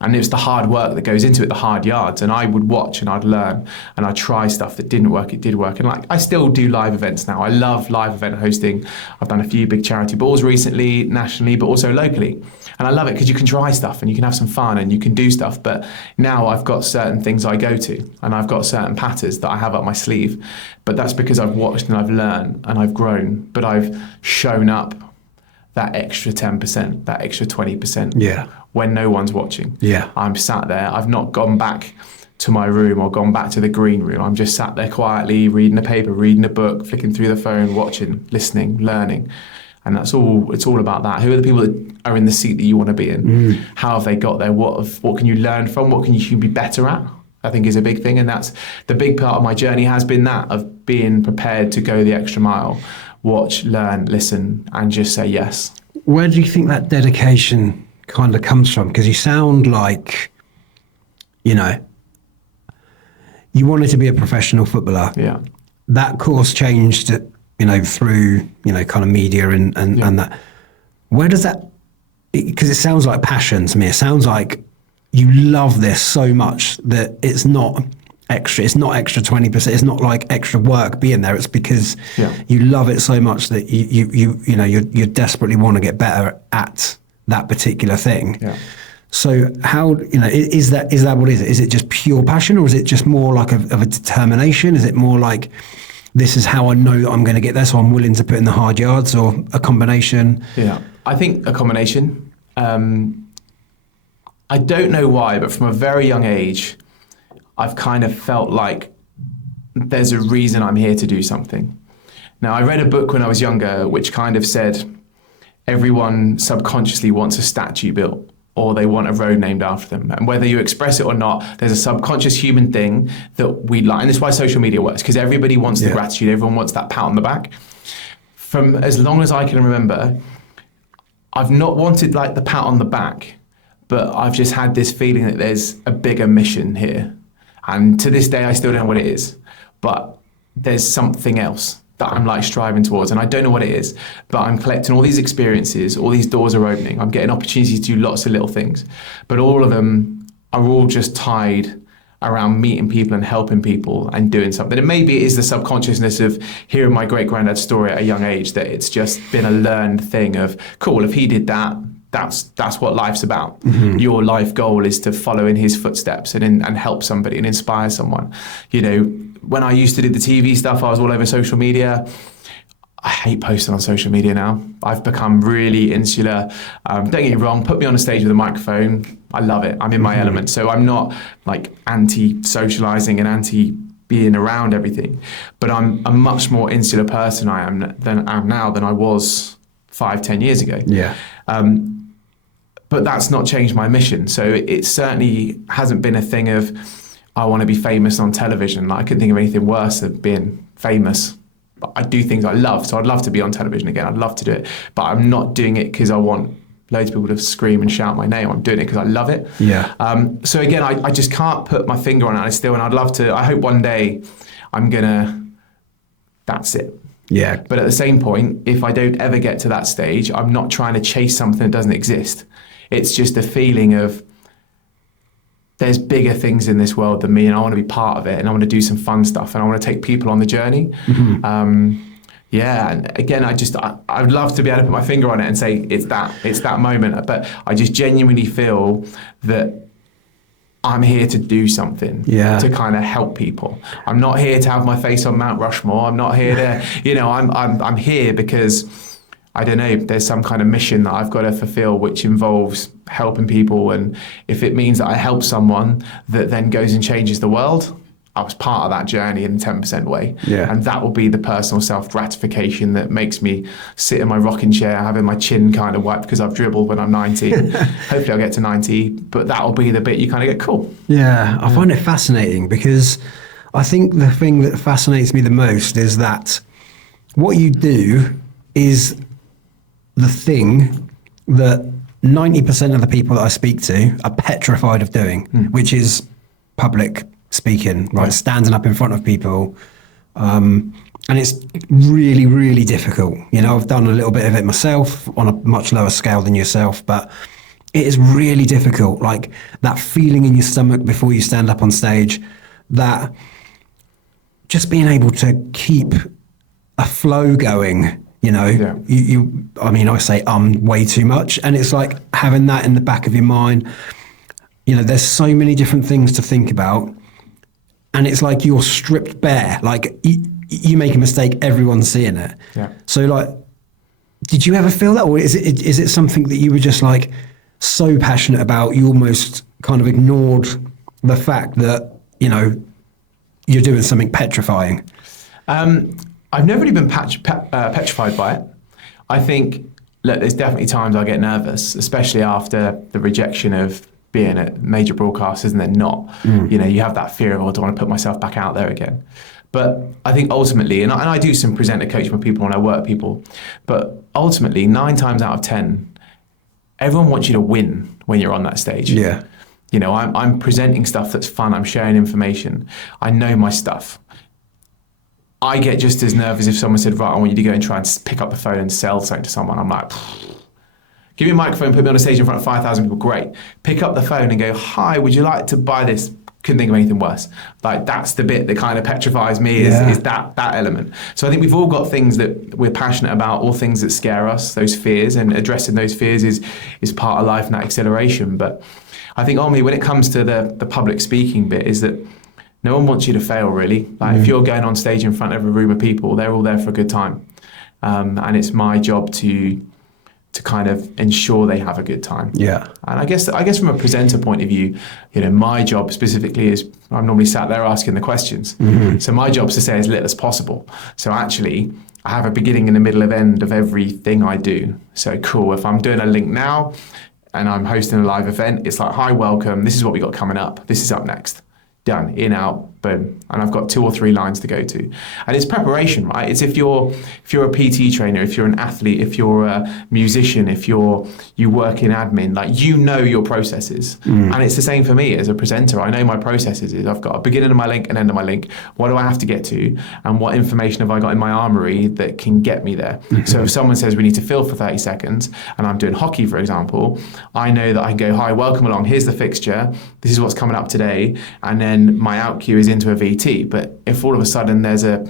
And it was the hard work that goes into it, the hard yards. And I would watch and I'd learn and I'd try stuff that didn't work, it did work. And like I still do live events now. I love live event hosting. I've done a few big charity balls recently, nationally, but also locally. And I love it because you can try stuff and you can have some fun and you can do stuff. But now I've got certain things I go to and I've got certain patterns that I have up my sleeve. But that's because I've watched and I've learned and I've grown, but I've shown up that extra 10%, that extra 20%. When no one's watching. I'm sat there. I've not gone back to my room or gone back to the green room. I'm just sat there quietly, reading a paper, reading a book, flicking through the phone, watching, listening, learning. And that's all. It's all about that. Who are the people that are in the seat that you want to be in? How have they got there? What can you learn from? What can you be better at? I think is a big thing. And that's the big part of my journey has been that of being prepared to go the extra mile, watch, learn, listen, and just say yes. Where do you think that dedication kind of comes from? Because you sound like, you know, you wanted to be a professional footballer. That course changed, you know, through, you know, kind of media and that. Where does that, because it sounds like passion to me. It sounds like you love this so much that it's not extra. It's not extra 20%. It's not like extra work being there. It's because Yeah. you love it so much that you desperately want to get better at that particular thing. Yeah. So how, is that what is it? Is it just pure passion, or is it just more like of a determination? Is it more like, this is how I know that I'm going to get there, so I'm willing to put in the hard yards, or a combination? Yeah, I think a combination. I don't know why, but from a very young age, I've kind of felt like there's a reason I'm here to do something. Now, I read a book when I was younger which kind of said everyone subconsciously wants a statue built, or they want a road named after them. And whether you express it or not, there's a subconscious human thing that we like. And this is why social media works, because everybody wants the gratitude. Everyone wants that pat on the back. From as long as I can remember, I've not wanted like the pat on the back, but I've just had this feeling that there's a bigger mission here. And to this day, I still don't know what it is, but there's something else that I'm like striving towards, and I don't know what it is, but I'm collecting all these experiences, all these doors are opening, I'm getting opportunities to do lots of little things, but all of them are all just tied around meeting people and helping people and doing something. And maybe it is the subconsciousness of hearing my great-granddad's story at a young age, that it's just been a learned thing of, cool, if he did that, that's what life's about. Mm-hmm. Your life goal is to follow in his footsteps and help somebody and inspire someone. When I used to do the TV stuff, I was all over social media. I hate posting on social media now. I've become really insular. Don't get me wrong, put me on a stage with a microphone. I love it. I'm in my element. So I'm not like anti-socializing and anti-being around everything. But I'm a much more insular person I am now than I was 5-10 years ago. Yeah. But that's not changed my mission. So it certainly hasn't been a thing of, I want to be famous on television. Like, I couldn't think of anything worse than being famous. But I do things I love, so I'd love to be on television again. I'd love to do it. But I'm not doing it because I want loads of people to scream and shout my name. I'm doing it because I love it. Yeah. So again, I just can't put my finger on it still, and I'd love to. I hope one day that's it. Yeah. But at the same point, if I don't ever get to that stage, I'm not trying to chase something that doesn't exist. It's just a feeling of, there's bigger things in this world than me, and I want to be part of it, and I want to do some fun stuff, and I want to take people on the journey. Mm-hmm. And again, I would love to be able to put my finger on it and say it's that moment, but I just genuinely feel that I'm here to do something, to kind of help people. I'm not here to have my face on Mount Rushmore. I'm not here to, I'm here because, I don't know, there's some kind of mission that I've got to fulfill, which involves helping people. And if it means that I help someone that then goes and changes the world, I was part of that journey in a 10% way. Yeah. And that will be the personal self-gratification that makes me sit in my rocking chair, having my chin kind of wiped because I've dribbled when I'm 90. Hopefully I'll get to 90, but that'll be the bit you kind of get, cool. Yeah, I find it fascinating, because I think the thing that fascinates me the most is that what you do is the thing that 90% of the people that I speak to are petrified of doing, which is public speaking, right? Standing up in front of people. And it's really, really difficult. I've done a little bit of it myself on a much lower scale than yourself, but it is really difficult. Like that feeling in your stomach before you stand up on stage, that just being able to keep a flow going, I say way too much. And it's like having that in the back of your mind. There's so many different things to think about. And it's like you're stripped bare. Like you make a mistake, everyone's seeing it. Yeah. So like, did you ever feel that, or is it something that you were just like so passionate about, you almost kind of ignored the fact that you're doing something petrifying? I've never really been petrified by it. I think, look, there's definitely times I get nervous, especially after the rejection of being at major broadcasters and then not. You have that fear of, I don't want to put myself back out there again. But I think ultimately, and I do some presenter coaching with people and I work with people, but ultimately 9 times out of 10, everyone wants you to win when you're on that stage. Yeah. I'm presenting stuff that's fun. I'm sharing information. I know my stuff. I get just as nervous if someone said, right, I want you to go and try and pick up the phone and sell something to someone. I'm like, give me a microphone, put me on a stage in front of 5,000 people, great. Pick up the phone and go, hi, would you like to buy this couldn't think of anything worse. Like that's the bit that kind of petrifies me is that element. So I think we've all got things that we're passionate about, or things that scare us, those fears, and addressing those fears is part of life and that acceleration. But I think ultimately when it comes to the public speaking bit is that no one wants you to fail, really. Like if you're going on stage in front of a room of people, they're all there for a good time. And it's my job to kind of ensure they have a good time. Yeah. And I guess from a presenter point of view, my job specifically is I'm normally sat there asking the questions. So my job is to say as little as possible. So actually, I have a beginning and a middle and end of everything I do. So cool, if I'm doing a link now and I'm hosting a live event, it's like, hi, welcome, this is what we got coming up. This is up next. Done, in, out, boom. And I've got 2 or 3 lines to go to. And it's preparation, right? It's if you're a PT trainer, if you're an athlete, if you're a musician, if you work in admin, like your processes. And it's the same for me as a presenter. I know my processes is I've got a beginning of my link and end of my link. What do I have to get to? And what information have I got in my armory that can get me there? So if someone says we need to fill for 30 seconds and I'm doing hockey, for example, I know that I can go, hi, welcome along. Here's the fixture. This is what's coming up today. And then my out cue is into a VT. But if all of a sudden there's a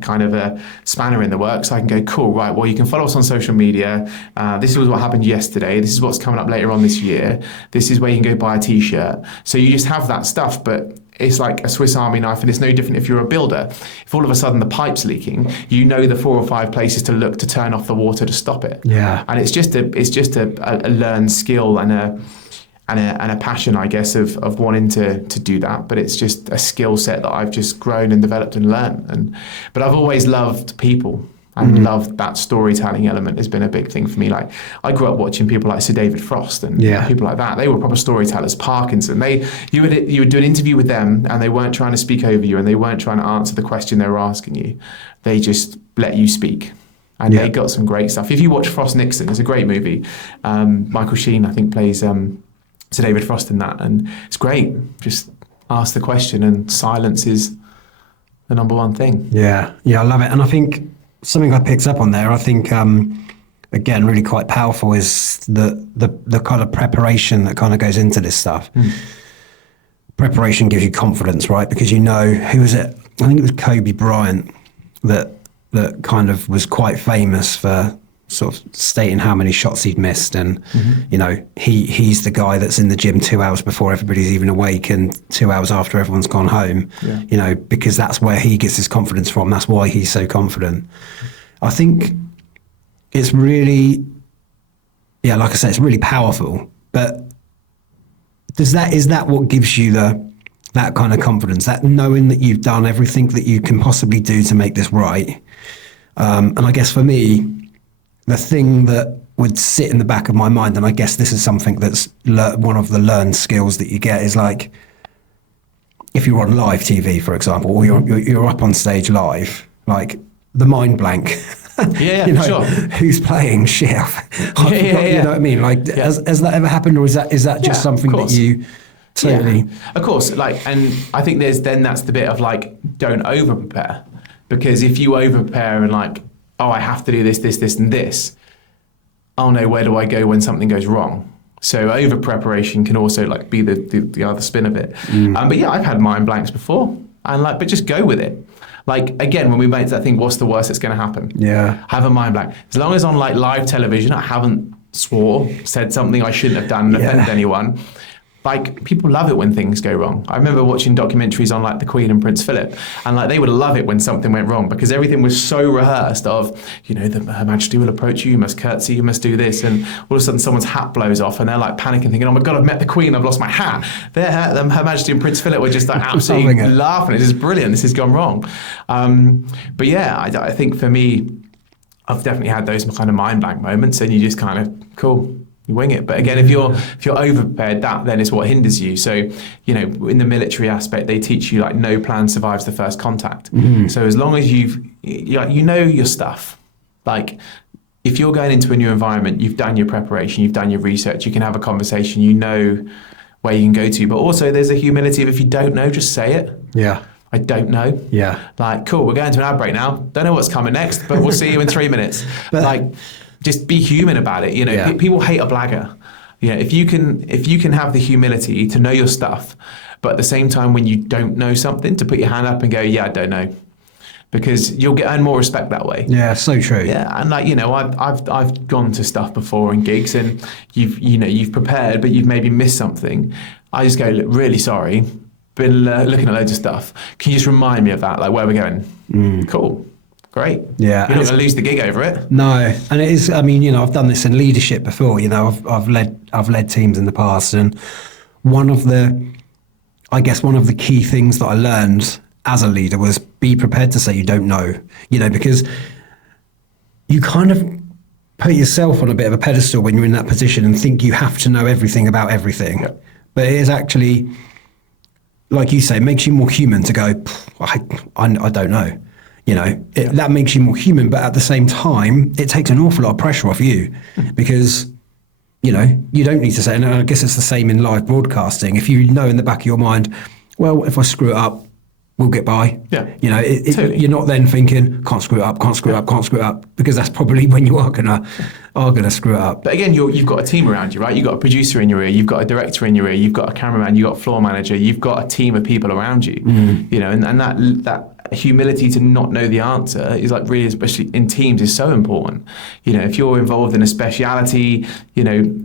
kind of a spanner in the works, I can go, cool, right, well, you can follow us on social media. This is what happened yesterday. This is what's coming up later on this year. This is where you can go buy a t-shirt. So you just have that stuff, but it's like a Swiss Army knife, and it's no different if you're a builder. If all of a sudden the pipe's leaking, the 4 or 5 places to look to turn off the water to stop it. Yeah. And it's just a learned skill and a passion, I guess, of wanting to do that. But it's just a skill set that I've just grown and developed and learned. But I've always loved people and loved that storytelling element has been a big thing for me. Like I grew up watching people like Sir David Frost and people like that. They were proper storytellers. Parkinson. You would do an interview with them and they weren't trying to speak over you and they weren't trying to answer the question they were asking you. They just let you speak. And they got some great stuff. If you watch Frost Nixon, it's a great movie. Michael Sheen, I think, plays Sir David Frost in that, and it's great. Just ask the question, and silence is the number one thing. Yeah, I love it. And I think something I picked up on there, I think, again, really quite powerful is the kind of preparation that kind of goes into this stuff. Preparation gives you confidence, right? Because who was it? I think it was Kobe Bryant that kind of was quite famous for sort of stating how many shots he'd missed, and he's the guy that's in the gym 2 hours before everybody's even awake and 2 hours after everyone's gone home. Because that's where he gets his confidence from. That's why he's so confident. I think it's really, like I said, it's really powerful. But is that what gives you that kind of confidence, that knowing that you've done everything that you can possibly do to make this right? And I guess for me, the thing that would sit in the back of my mind, and I guess this is something that's one of the learned skills that you get, is like if you're on live TV, for example, or you're up on stage live, like the mind blank. Sure. Who's playing? Shit. You know what I mean? Like, has that ever happened, or is that just something that you totally? Yeah. Of course. Like, and I think that's the bit of like, don't over prepare, because if you over prepare and like, oh, I have to do this, and this. Oh no, where do I go when something goes wrong? So over preparation can also like be the other spin of it. But yeah, I've had mind blanks before, and but just go with it. Like again, when we make that thing, what's the worst that's going to happen? Yeah, have a mind blank. As long as on like live television, I haven't said something I shouldn't have done, and offended anyone. Like people love it when things go wrong. I remember watching documentaries on like the Queen and Prince Philip, and like they would love it when something went wrong because everything was so rehearsed of, Her Majesty will approach you, you must curtsy, you must do this, and all of a sudden someone's hat blows off and they're like panicking, thinking, oh my God, I've met the Queen, I've lost my hat. Her Majesty and Prince Philip were just like absolutely laughing. It's just brilliant. This has gone wrong. But yeah, I think for me, I've definitely had those kind of mind blank moments, and you just kind of cool. You wing it. But again, if you're over prepared, that then is what hinders you. So, in the military aspect, they teach you like no plan survives the first contact. So as long as you know your stuff, like if you're going into a new environment, you've done your preparation, you've done your research, you can have a conversation, you know where you can go to. But also there's a humility of if you don't know, just say it. Yeah. I don't know. Yeah. Like, cool, we're going to an ad break now. Don't know what's coming next, but we'll see you in 3 minutes. But just be human about it. People hate a blagger. If you can have the humility to know your stuff, But at the same time, when you don't know something, to put your hand up and go, yeah, I don't know. Because you'll earn more respect that way. Yeah, so true. Yeah, and like, you know, I've gone to stuff before in gigs, and you've prepared, but you've maybe missed something. I just go, look, really sorry, been looking at loads of stuff. Can you just remind me of that, like where we're going? Cool, great. Yeah, you're not going to lose the gig over it. No, and it is. I mean, you know, I've done this in leadership before. You know, I've led teams in the past, and one of the key things that I learned as a leader was be prepared to say you don't know, you know, because you kind of put yourself on a bit of a pedestal when you're in that position and think you have to know everything about everything. Yep. But it is actually, like you say, it makes you more human to go, I don't know. You know, that makes you more human, but at the same time, it takes an awful lot of pressure off you because, you know, you don't need to say, and I guess it's the same in live broadcasting. If you know in the back of your mind, well, if I screw it up, we'll get by. Yeah. You know, Totally. you're not then thinking, can't screw it up, because that's probably when you are gonna screw it up. But again, you've got a team around you, right? You've got a producer in your ear, you've got a director in your ear, you've got a cameraman, you've got a floor manager, you've got a team of people around you. You know, and that humility to not know the answer is like really, especially in teams, is so important. You know, if you're involved in a speciality, you know,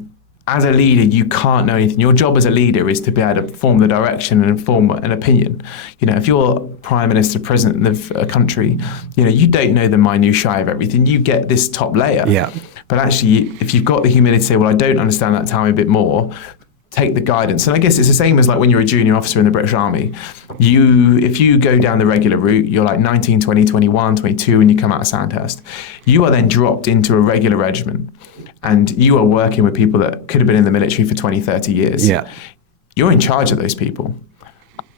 as a leader, you can't know anything. Your job as a leader is to be able to form the direction and form an opinion. You know, if you're prime minister, president of a country, you know, you don't know the minutiae of everything. You get this top layer. Yeah. But actually, if you've got the humility to say, well, I don't understand that, tell me a bit more, take the guidance. And I guess it's the same as like when you're a junior officer in the British Army. If you go down the regular route, you're like 19, 20, 21, 22 when you come out of Sandhurst. You are then dropped into a regular regiment. And you are working with people that could have been in the military for 20, 30 years. Yeah. You're in charge of those people.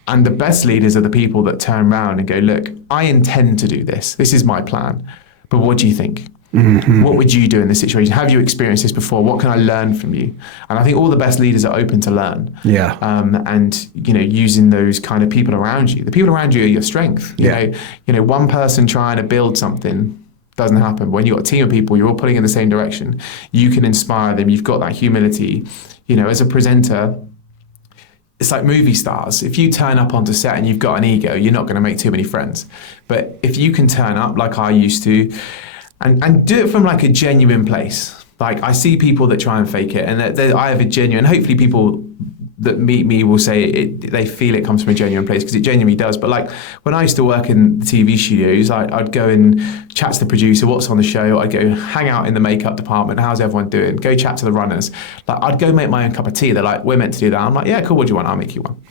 And the best leaders are the people that turn around and go, look, I intend to do this. This is my plan. But what do you think? Mm-hmm. What would you do in this situation? Have you experienced this before? What can I learn from you? And I think all the best leaders are open to learn. Yeah. And, you know, using those kind of people around you. The people around you are your strength. You know, one person trying to build something doesn't happen. When you've got a team of people, you're all pulling in the same direction, you can inspire them. You've got that humility. You know, as a presenter, it's like movie stars. If you turn up onto set and you've got an ego, you're not going to make too many friends. But if you can turn up like I used to and do it from like a genuine place. Like I see people that try and fake it, and I have a genuine, hopefully people that meet me will say they feel it comes from a genuine place, because it genuinely does. But like when I used to work in the TV studios, I'd go and chat to the producer, what's on the show. I'd go hang out in the makeup department, how's everyone doing? Go chat to the runners. Like I'd go make my own cup of tea. They're like, we're meant to do that. I'm like, yeah, cool, what do you want? I'll make you one.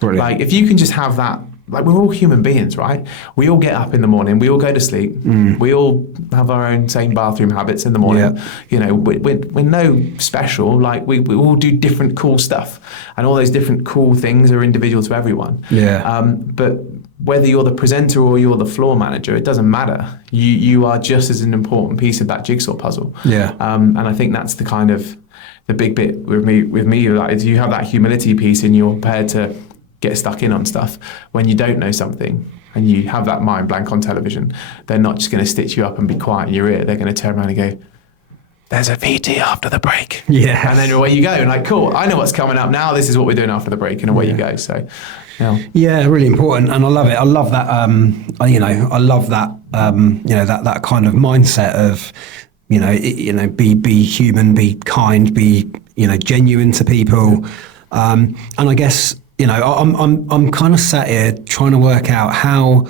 Brilliant. Like if you can just have that, like we're all human beings, right? We all get up in the morning, we all go to sleep, we all have our own same bathroom habits in the morning. Yeah. You know, we're no special. Like we all do different cool stuff, and all those different cool things are individual to everyone. Yeah. But whether you're the presenter or you're the floor manager, it doesn't matter. You are just as an important piece of that jigsaw puzzle. Yeah. And I think that's the kind of the big bit with me, like, is you have that humility piece and you're prepared to get stuck in on stuff. When you don't know something and you have that mind blank on television, they're not just going to stitch you up and be quiet in your ear. They're going to turn around and go, there's a VT after the break. Yeah. And then away you go. And like, cool, I know what's coming up now. This is what we're doing after the break. And away you go. So, yeah, really important. And I love it. I love that, I love that, that kind of mindset of, be human, be kind, be, genuine to people. And I guess, I'm kind of sat here trying to work out how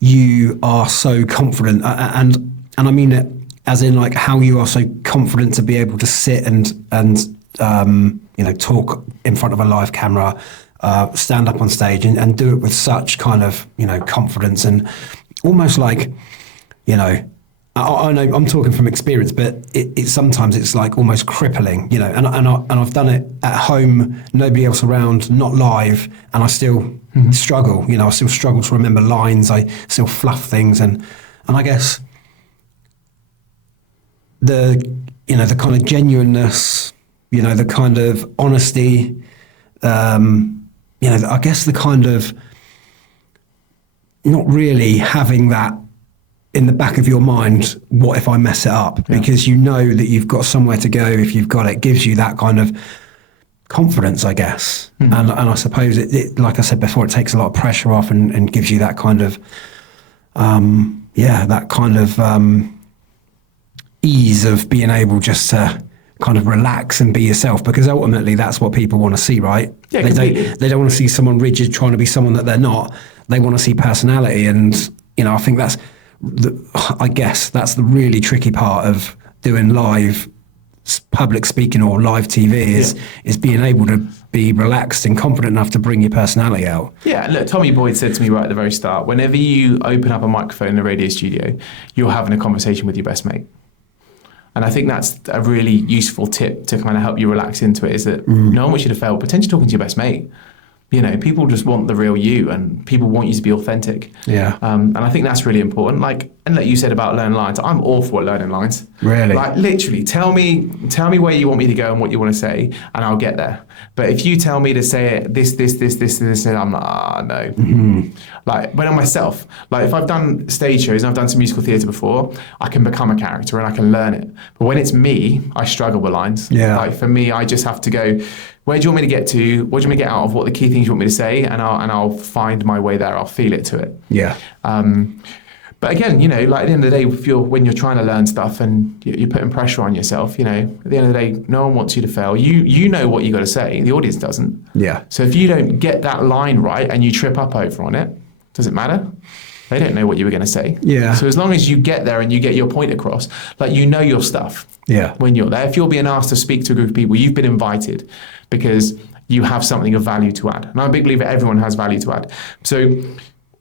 you are so confident, and I mean it as in like how you are so confident to be able to sit and talk in front of a live camera, stand up on stage and do it with such kind of confidence, and almost like I know I'm talking from experience, but it sometimes it's like almost crippling, and I've done it at home, nobody else around, not live, and I still struggle, I still struggle to remember lines, I still fluff things, and I guess the kind of genuineness, the kind of honesty, I guess the kind of not really having that in the back of your mind, what if I mess it up? Yeah. Because that you've got somewhere to go if you've got it, gives you that kind of confidence, I guess. And I suppose it, like I said before, it takes a lot of pressure off and gives you that kind of, ease of being able just to kind of relax and be yourself, because ultimately that's what people want to see, right? Yeah, they don't want to see someone rigid trying to be someone that they're not. They want to see personality. And, I think that's the really tricky part of doing live public speaking or live TV is being able to be relaxed and confident enough to bring your personality out. Yeah, look, Tommy Boyd said to me right at the very start, whenever you open up a microphone in a radio studio, you're having a conversation with your best mate. And I think that's a really useful tip to kind of help you relax into it, is that no one wants you to fail, pretend you're talking to your best mate. People just want the real you, and people want you to be authentic. Yeah. And I think that's really important. And like you said about learning lines, I'm awful at learning lines. Really? Like literally, tell me where you want me to go and what you want to say, and I'll get there. But if you tell me to say it, this, and I'm like, no. Mm-hmm. Like when I'm myself, like if I've done stage shows and I've done some musical theatre before, I can become a character and I can learn it. But when it's me, I struggle with lines. Yeah. Like for me, I just have to go, where do you want me to get to? What do you want me to get out of? What are the key things you want me to say? And I'll find my way there. I'll feel it to it. Yeah. But again, like at the end of the day, when you're trying to learn stuff and you're putting pressure on yourself, at the end of the day, no one wants you to fail. You know what you got to say. The audience doesn't. Yeah. So if you don't get that line right and you trip up over on it, does it matter? They don't know what you were going to say. Yeah. So as long as you get there and you get your point across, like your stuff. Yeah. When you're there, if you're being asked to speak to a group of people, you've been invited because you have something of value to add. And I'm a big believer everyone has value to add. So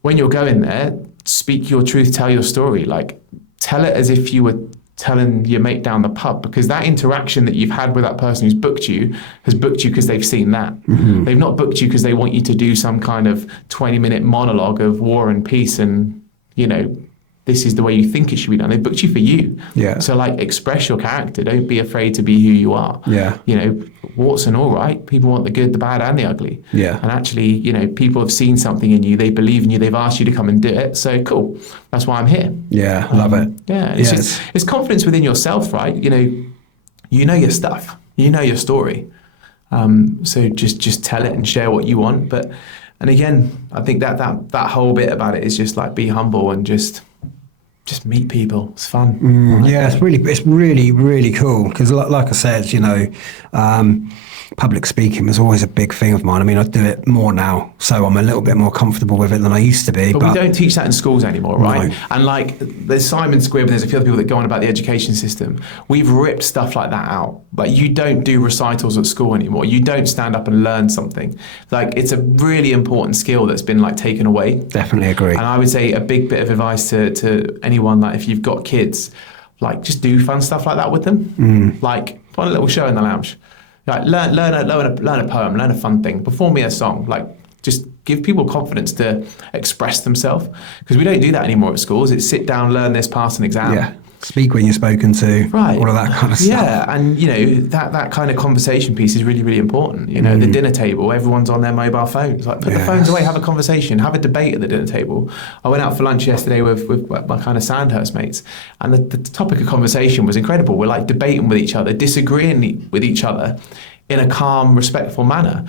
when you're going there, speak your truth, tell your story. Like tell it as if you were telling your mate down the pub, because that interaction that you've had with that person who's booked you has booked you because they've seen that. Mm-hmm. They've not booked you because they want you to do some kind of 20-minute monologue of war and peace and, this is the way you think it should be done. They booked you for you. Yeah. So express your character. Don't be afraid to be who you are. Yeah. Warts and all, right? People want the good, the bad and the ugly. Yeah. And actually, people have seen something in you. They believe in you. They've asked you to come and do it. So cool. That's why I'm here. Yeah. Love it. Yeah. It's confidence within yourself, right? You know your stuff. You know your story. So just tell it and share what you want. And again, I think that whole bit about it is just be humble and just meet people. It's fun. It's really, really cool. Because like I said, public speaking was always a big thing of mine. I mean, I do it more now, so I'm a little bit more comfortable with it than I used to be. But we don't teach that in schools anymore, right? No. And there's Simon Squibb and there's a few other people that go on about the education system. We've ripped stuff like that out. You don't do recitals at school anymore. You don't stand up and learn something. It's a really important skill that's been taken away. Definitely agree. And I would say a big bit of advice to anyone, if you've got kids, just do fun stuff like that with them. Find a little show in the lounge. Learn a poem, learn a fun thing, perform me a song. Just give people confidence to express themselves, because we don't do that anymore at schools. It's sit down, learn this, pass an exam. Yeah. Speak when you're spoken to, right? All of that kind of stuff. Yeah, and that kind of conversation piece is really, really important. The dinner table, everyone's on their mobile phones. Put the phones away, have a conversation, have a debate at the dinner table. I went out for lunch yesterday with my kind of Sandhurst mates, and the topic of conversation was incredible. We're debating with each other, disagreeing with each other in a calm, respectful manner.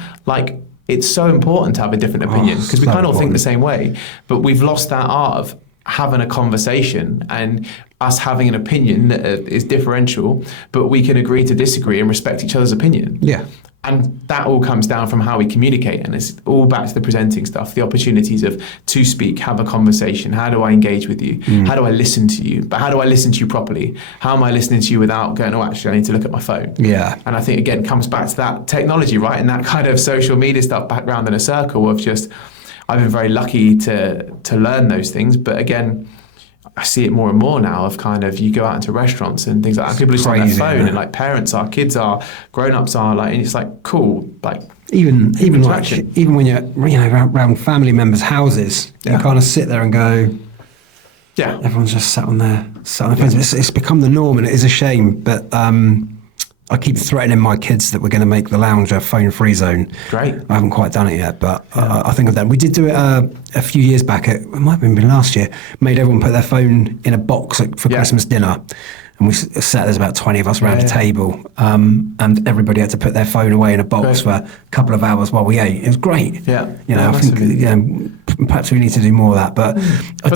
It's so important to have a different opinion, because we kind of all think the same way, but we've lost that art of having a conversation and us having an opinion that is differential, but we can agree to disagree and respect each other's opinion. Yeah. And that all comes down from how we communicate, and it's all back to the presenting stuff, the opportunities to speak, have a conversation. How do I engage with you? How do I listen to you? But how do I listen to you properly? How am I listening to you without going, actually, I need to look at my phone? Yeah. And I think, again, it comes back to that technology, right? And that kind of social media stuff back around in a circle of just, I've been very lucky to learn those things. But again, I see it more and more now of you go out into restaurants and things like that. People are just on their phone, and parents are, kids are, grown-ups are, and it's cool. Even when you're around family members' houses, you kind of sit there and go, yeah, everyone's just sat on their phones. It's become the norm, and it is a shame. But I keep threatening my kids that we're going to make the lounge a phone-free zone. Great. I haven't quite done it yet, but I think I've done. We did do it a few years back. It might have been last year. Made everyone put their phone in a box for Christmas dinner, and we sat, there's about 20 of us around a table, and everybody had to put their phone away in a box for a couple of hours while we ate. It was great. Yeah. I think perhaps we need to do more of that. But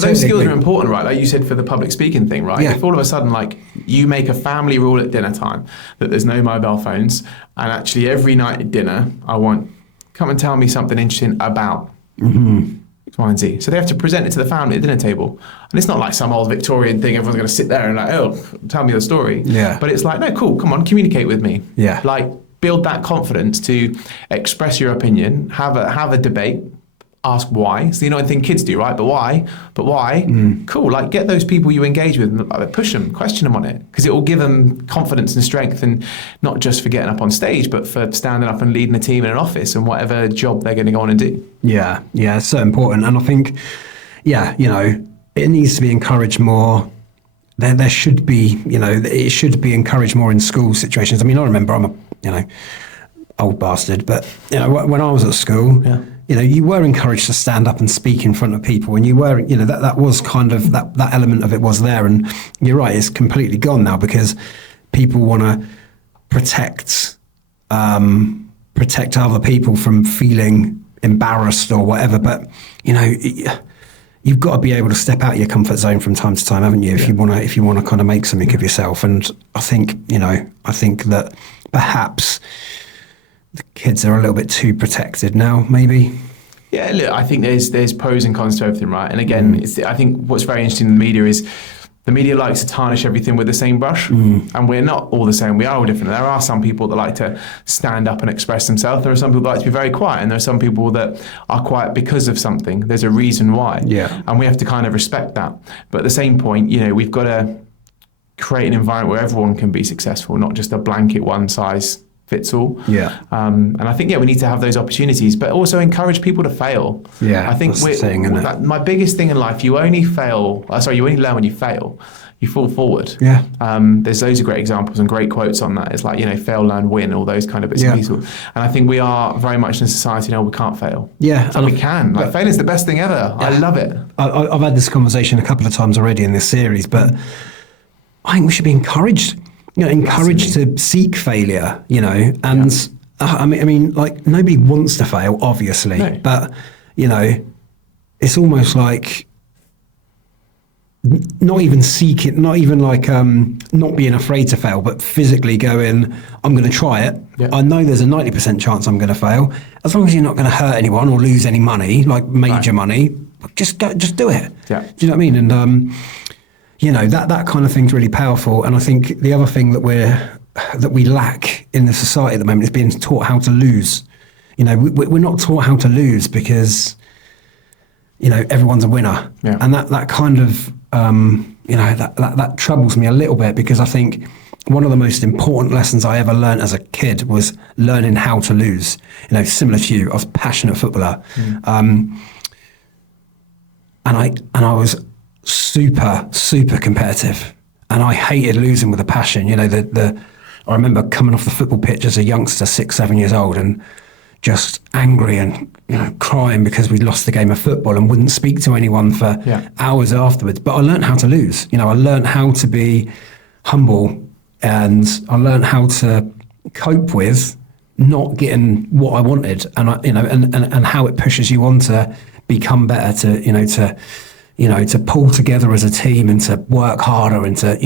those skills are important, right? Like you said, for the public speaking thing, right? Yeah. If all of a sudden, like, you make a family rule at dinner time that there's no mobile phones, and actually every night at dinner, I want, come and tell me something interesting about X, Y, and Z. So they have to present it to the family at the dinner table. And it's not like some old Victorian thing, everyone's going to sit there and like, oh, tell me the story. Yeah. But it's like, no, cool, come on, communicate with me. Yeah. Like, build that confidence to express your opinion, have a debate, ask why. So you know the thing kids do, right? But why? Cool. Like, get those people you engage with and push them, question them on it, because it will give them confidence and strength, and not just for getting up on stage, but for standing up and leading a team in an office and whatever job they're going to go on and do. Yeah, it's so important. And I think, it needs to be encouraged more. There should be, it should be encouraged more in school situations. I mean, I remember I'm a, old bastard, but when I was at school, you were encouraged to stand up and speak in front of people, and you were, that was kind of that element of it was there. And you're right, it's completely gone now because people want to protect other people from feeling embarrassed or whatever. But you've got to be able to step out of your comfort zone from time to time, haven't you? If you want to kind of make something of yourself. And I think that perhaps the kids are a little bit too protected now, maybe. Yeah, look, I think there's pros and cons to everything, right? And again, I think what's very interesting in the media is the media likes to tarnish everything with the same brush, and we're not all the same. We are all different. There are some people that like to stand up and express themselves. There are some people that like to be very quiet, and there are some people that are quiet because of something. There's a reason why, and we have to kind of respect that. But at the same point, we've got to create an environment where everyone can be successful, not just a blanket one size fits all. And I think we need to have those opportunities, but also encourage people to fail. I think my biggest thing in life, you only learn when you fail. You fall forward. There's loads of great examples and great quotes on that. It's like, fail, learn, win, all those kind of bits and pieces. And I think we are very much in a society now we can't fail. And we can. Like, failing's the best thing ever. I love it. I've had this conversation a couple of times already in this series, but I think we should be encouraged to seek failure, and I mean, like, nobody wants to fail, obviously, but, it's almost like not even seeking, not even like not being afraid to fail, but physically going, I'm going to try it. I know there's a 90% chance I'm going to fail. As long as you're not going to hurt anyone or lose any money, like major money, just do it. Do you know what I mean? And that kind of thing's really powerful. And I think the other thing that we lack in the society at the moment is being taught how to lose. We're not taught how to lose because, everyone's a winner. And that kind of, that troubles me a little bit, because I think one of the most important lessons I ever learned as a kid was learning how to lose. Similar to you, I was a passionate footballer. And I was super competitive, and I hated losing with a passion. I remember coming off the football pitch as a youngster, 6-7 years old, and just angry and crying because we'd lost the game of football and wouldn't speak to anyone for hours afterwards. But I learned how to lose. I learned how to be humble, and I learned how to cope with not getting what I wanted, and and how it pushes you on to become better, to pull together as a team and to work harder and to,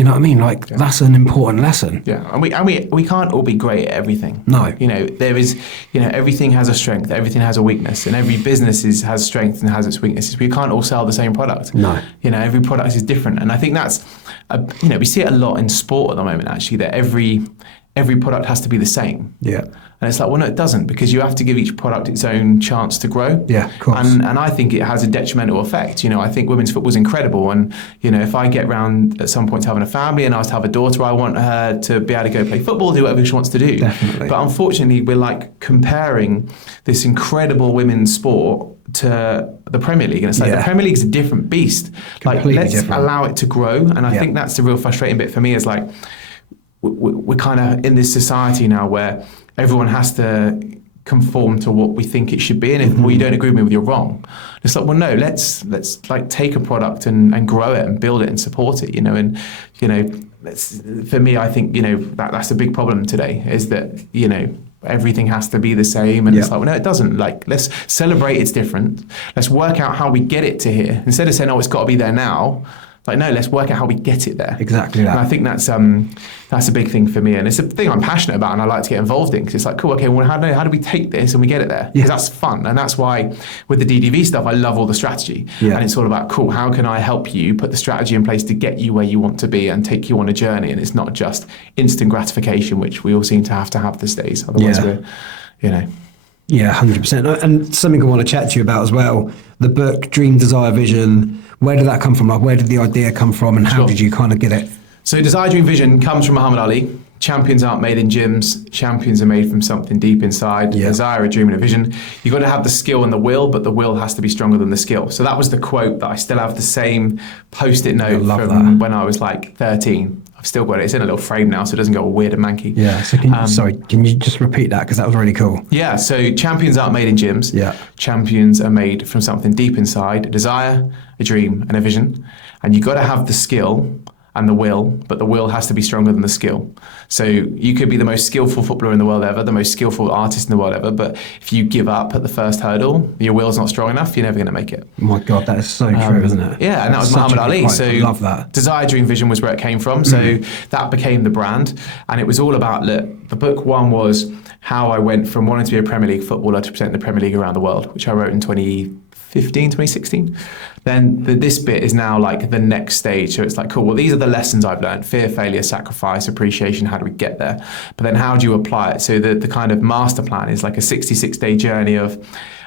that's an important lesson. And we can't all be great at everything. No. There is, everything has a strength, everything has a weakness, and every business has strengths and has its weaknesses. We can't all sell the same product. No. Every product is different. And I think that's, we see it a lot in sport at the moment, actually, that every product has to be the same. And it's like, well, no, it doesn't, because you have to give each product its own chance to grow. Of course. And I think it has a detrimental effect. I think women's football is incredible. And, if I get round at some point to having a family and I was to have a daughter, I want her to be able to go play football, do whatever she wants to do. Definitely. But unfortunately, we're like comparing this incredible women's sport to the Premier League. And it's like, the Premier League is a different beast. Completely let's different. allow it to grow. And I think that's the real frustrating bit for me, is like, we're kind of in this society now where everyone has to conform to what we think it should be, and if you don't agree with me, you're wrong. It's like, well, no, let's like take a product and grow it and build it and support it, and for me, I think, that's a big problem today, is that, everything has to be the same. And it's like, well, no, it doesn't. Like, let's celebrate it's different. Let's work out how we get it to here. Instead of saying, oh, it's got to be there now. Like, no, let's work out how we get it there. Exactly that. And I think that's a big thing for me. And it's a thing I'm passionate about and I like to get involved in, because it's like, cool, okay, well, how do we take this and we get it there? Because that's fun. And that's why with the DDV stuff, I love all the strategy. Yeah. And it's all about, cool, how can I help you put the strategy in place to get you where you want to be and take you on a journey? And it's not just instant gratification, which we all seem to have these days. Otherwise we're, Yeah, 100%. And something I want to chat to you about as well, the book, Dream, Desire, Vision, where did that come from? Like, where did the idea come from and how did you kind of get it? So Desire, Dream, Vision comes from Muhammad Ali. Champions aren't made in gyms. Champions are made from something deep inside. Yeah. Desire, a dream and a vision. You've got to have the skill and the will, but the will has to be stronger than the skill. So that was the quote that I still have, the same Post-it note from when I was like 13. I've still got it. It's in a little frame now, so it doesn't go all weird and manky. Yeah. So can you just repeat that? Because that was really cool. Yeah. So champions aren't made in gyms. Yeah. Champions are made from something deep inside, a desire, a dream, and a vision. And you've got to have the skill and the will, but the will has to be stronger than the skill. So you could be the most skillful footballer in the world ever, the most skillful artist in the world ever, but if you give up at the first hurdle, your will's not strong enough, you're never going to make it. Oh my God, that is so true, isn't it? Yeah, and that was Muhammad Ali. So I love that. Desire, Dream, Vision was where it came from. So that became the brand. And it was all about, look, the book one was how I went from wanting to be a Premier League footballer to present the Premier League around the world, which I wrote in 2016. Then this bit is now like the next stage. So it's like, cool, well, these are the lessons I've learned: fear, failure, sacrifice, appreciation. How do we get there? But then how do you apply it? So the kind of master plan is like a 66-day journey of,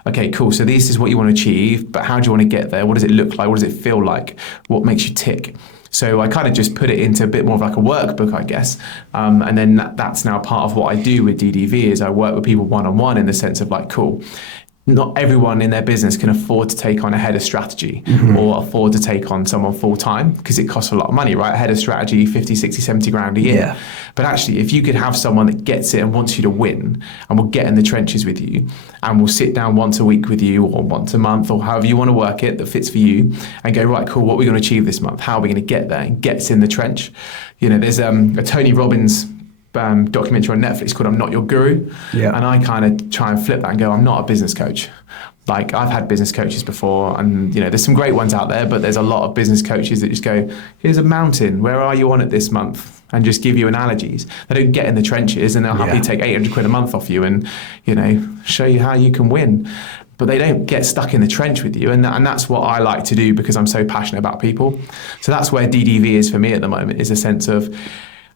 okay, cool, so this is what you want to achieve, but how do you want to get there? What does it look like? What does it feel like? What makes you tick? So I kind of just put it into a bit more of like a workbook, I guess. And then that's now part of what I do with DDV is I work with people one-on-one in the sense of like, cool, not everyone in their business can afford to take on a head of strategy or afford to take on someone full time because it costs a lot of money, right? A head of strategy, 50, 60, 70 grand a year. Yeah. But actually, if you could have someone that gets it and wants you to win and will get in the trenches with you and will sit down once a week with you or once a month or however you want to work it that fits for you and go, right, cool, what are we going to achieve this month? How are we going to get there? And gets in the trench. There's a Tony Robbins documentary on Netflix called I'm Not Your Guru. Yeah. And I kind of try and flip that and go, I'm not a business coach. Like, I've had business coaches before and, there's some great ones out there, but there's a lot of business coaches that just go, here's a mountain, where are you on it this month? And just give you analogies. They don't get in the trenches and they'll happily take 800 quid a month off you and, show you how you can win. But they don't get stuck in the trench with you. And that's what I like to do because I'm so passionate about people. So that's where DDV is for me at the moment, is a sense of,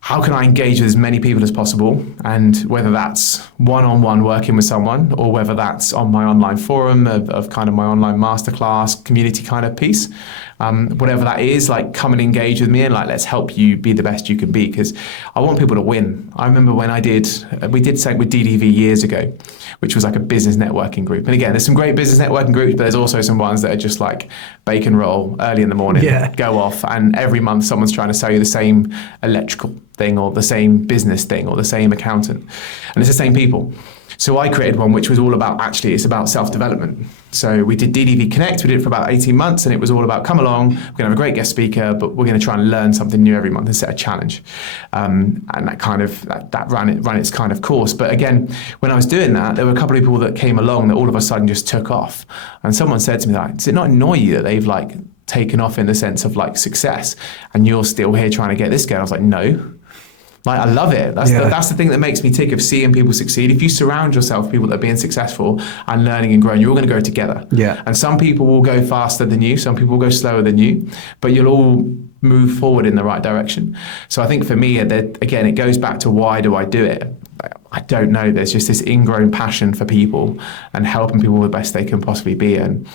how can I engage with as many people as possible? And whether that's one-on-one working with someone or whether that's on my online forum of kind of my online masterclass community kind of piece, whatever that is, like, come and engage with me and like, let's help you be the best you can be, because I want people to win. I remember when we did something with DDV years ago, which was like a business networking group. And again, there's some great business networking groups, but there's also some ones that are just like bacon roll early in the morning, go off. And every month someone's trying to sell you the same electrical thing or the same business thing or the same accountant. And it's the same people. So I created one which was all about, actually, it's about self-development. So we did DDV Connect, we did it for about 18 months, and it was all about, come along, we're going to have a great guest speaker, but we're going to try and learn something new every month and set a challenge. And that kind of, that ran its kind of course. But again, when I was doing that, there were a couple of people that came along that all of a sudden just took off. And someone said to me, like, does it not annoy you that they've like taken off in the sense of like success and you're still here trying to get this going? I was like, no. Like, I love it. That's the thing that makes me tick, of seeing people succeed. If you surround yourself with people that are being successful and learning and growing, you're all going to grow together. Yeah. And some people will go faster than you, some people will go slower than you, but you'll all move forward in the right direction. So I think for me, again, it goes back to, why do I do it? I don't know. There's just this ingrown passion for people and helping people the best they can possibly be. And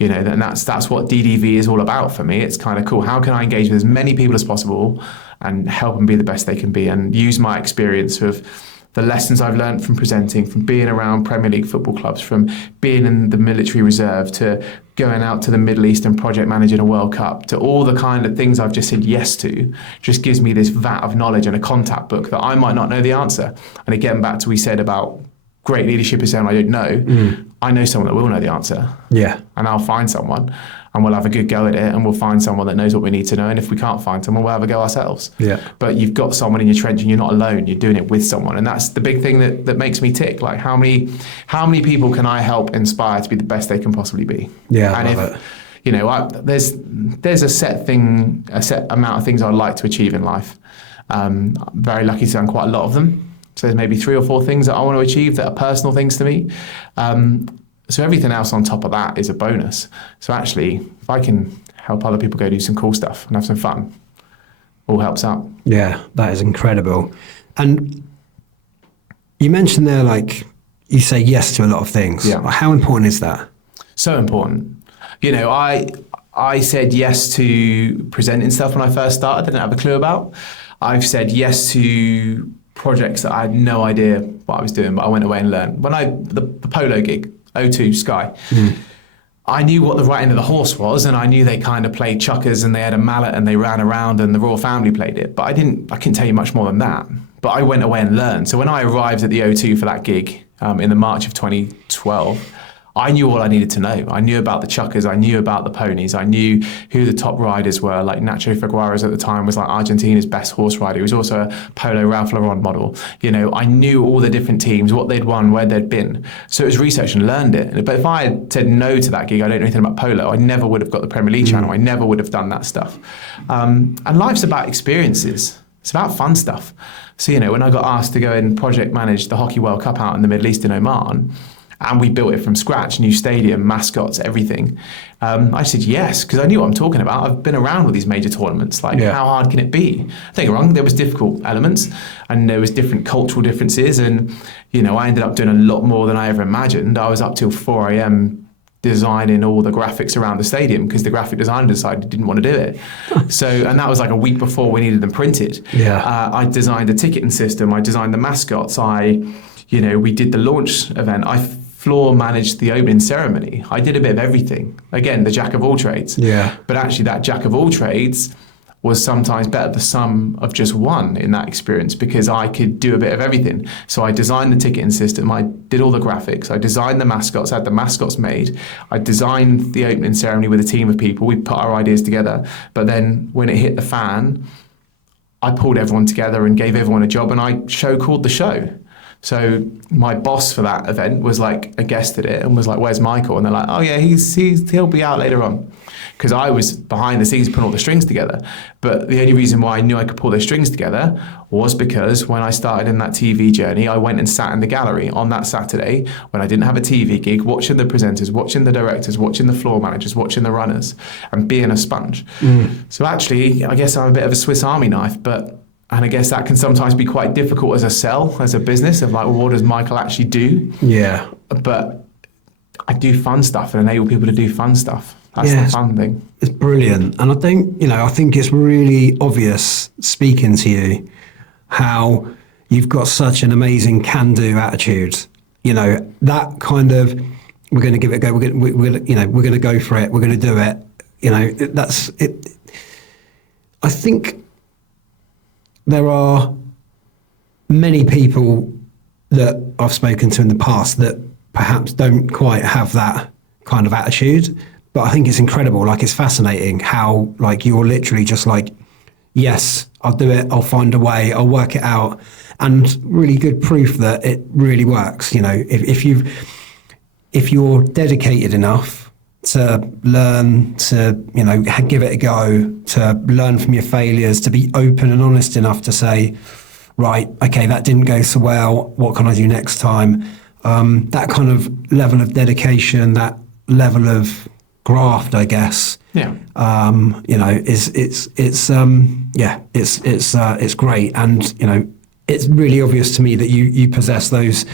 and that's what DDV is all about for me. It's kind of cool. How can I engage with as many people as possible and help them be the best they can be, and use my experience of the lessons I've learned from presenting, from being around Premier League football clubs, from being in the military reserve, to going out to the Middle East and project managing a World Cup, to all the kind of things I've just said yes to, just gives me this vat of knowledge and a contact book that I might not know the answer. And again, back to what we said about great leadership is saying I don't know. I know someone that will know the answer. Yeah. And I'll find someone and we'll have a good go at it and we'll find someone that knows what we need to know. And if we can't find someone, we'll have a go ourselves. Yeah. But you've got someone in your trench and you're not alone. You're doing it with someone. And that's the big thing that makes me tick. Like how many people can I help inspire to be the best they can possibly be? Yeah, I and love if, it. you know, there's a set amount of things I'd like to achieve in life. I'm very lucky to have done quite a lot of them. So there's maybe 3 or 4 things that I want to achieve that are personal things to me. So everything else on top of that is a bonus. So actually, if I can help other people go do some cool stuff and have some fun, all helps out. Yeah, that is incredible. And you mentioned there, like, you say yes to a lot of things. Yeah. How important is that? So important. You know, I said yes to presenting stuff when I first started, I didn't have a clue about. I've said yes to projects that I had no idea what I was doing, but I went away and learned. When the polo gig, Ep2 Sky, I knew what the right end of the horse was, and I knew they kind of played chuckers and they had a mallet and they ran around and the royal family played it. But I couldn't tell you much more than that. But I went away and learned. So when I arrived at the O2 for that gig in the March of 2012, I knew all I needed to know. I knew about the chuckers. I knew about the ponies. I knew who the top riders were. Like Nacho Figueroa at the time was like Argentina's best horse rider. He was also a Polo Ralph Lauren model. You know, I knew all the different teams, what they'd won, where they'd been. So it was research and learned it. But if I had said no to that gig, I don't know anything about polo, I never would have got the Premier League channel. I never would have done that stuff. And life's about experiences. It's about fun stuff. So, you know, when I got asked to go and project manage the Hockey World Cup out in the Middle East in Oman, and we built it from scratch, new stadium, mascots, everything. I said yes, because I knew what I'm talking about. I've been around with these major tournaments. Like, how hard can it be? Don't get me wrong, there was difficult elements, and there was different cultural differences, and, you know, I ended up doing a lot more than I ever imagined. I was up till 4 a.m. designing all the graphics around the stadium because the graphic designer decided he didn't want to do it. And that was like a week before we needed them printed. I designed the ticketing system. I designed the mascots. We did the launch event. I floor managed the opening ceremony. I did a bit of everything. Again, the jack of all trades. But actually that jack of all trades was sometimes better the sum of just one in that experience because I could do a bit of everything. So I designed the ticketing system. I did all the graphics. I designed the mascots. I had the mascots made. I designed the opening ceremony with a team of people. We put our ideas together. But then when it hit the fan, I pulled everyone together and gave everyone a job, and I called the show. So my boss for that event was like a guest at it and was like, "Where's Michael?" And they're like, "Oh yeah, he'll be out later on." Because I was behind the scenes putting all the strings together. But the only reason why I knew I could pull those strings together was because when I started in that TV journey, I went and sat in the gallery on that Saturday when I didn't have a TV gig, watching the presenters, watching the directors, watching the floor managers, watching the runners, and being a sponge. So actually, I guess I'm a bit of a Swiss Army knife, and I guess that can sometimes be quite difficult as a sell, as a business, of like, well, what does Michael actually do? But I do fun stuff and enable people to do fun stuff. That's the fun thing. It's brilliant. And I think it's really obvious speaking to you how you've got such an amazing can-do attitude. You know, that kind of, we're going to give it a go. We're going to go for it. We're going to do it. You know, that's it. I think there are many people that I've spoken to in the past that perhaps don't quite have that kind of attitude, but I think it's incredible. Like, it's fascinating how, like, you're literally just like, yes, I'll do it. I'll find a way. I'll work it out. And really good proof that it really works. You know, if you're dedicated enough to learn, to, you know, give it a go, to learn from your failures, to be open and honest enough to say, right, okay, that didn't go so well. What can I do next time? That kind of level of dedication, that level of graft, I guess. You know, it's great, and you know, it's really obvious to me that you possess those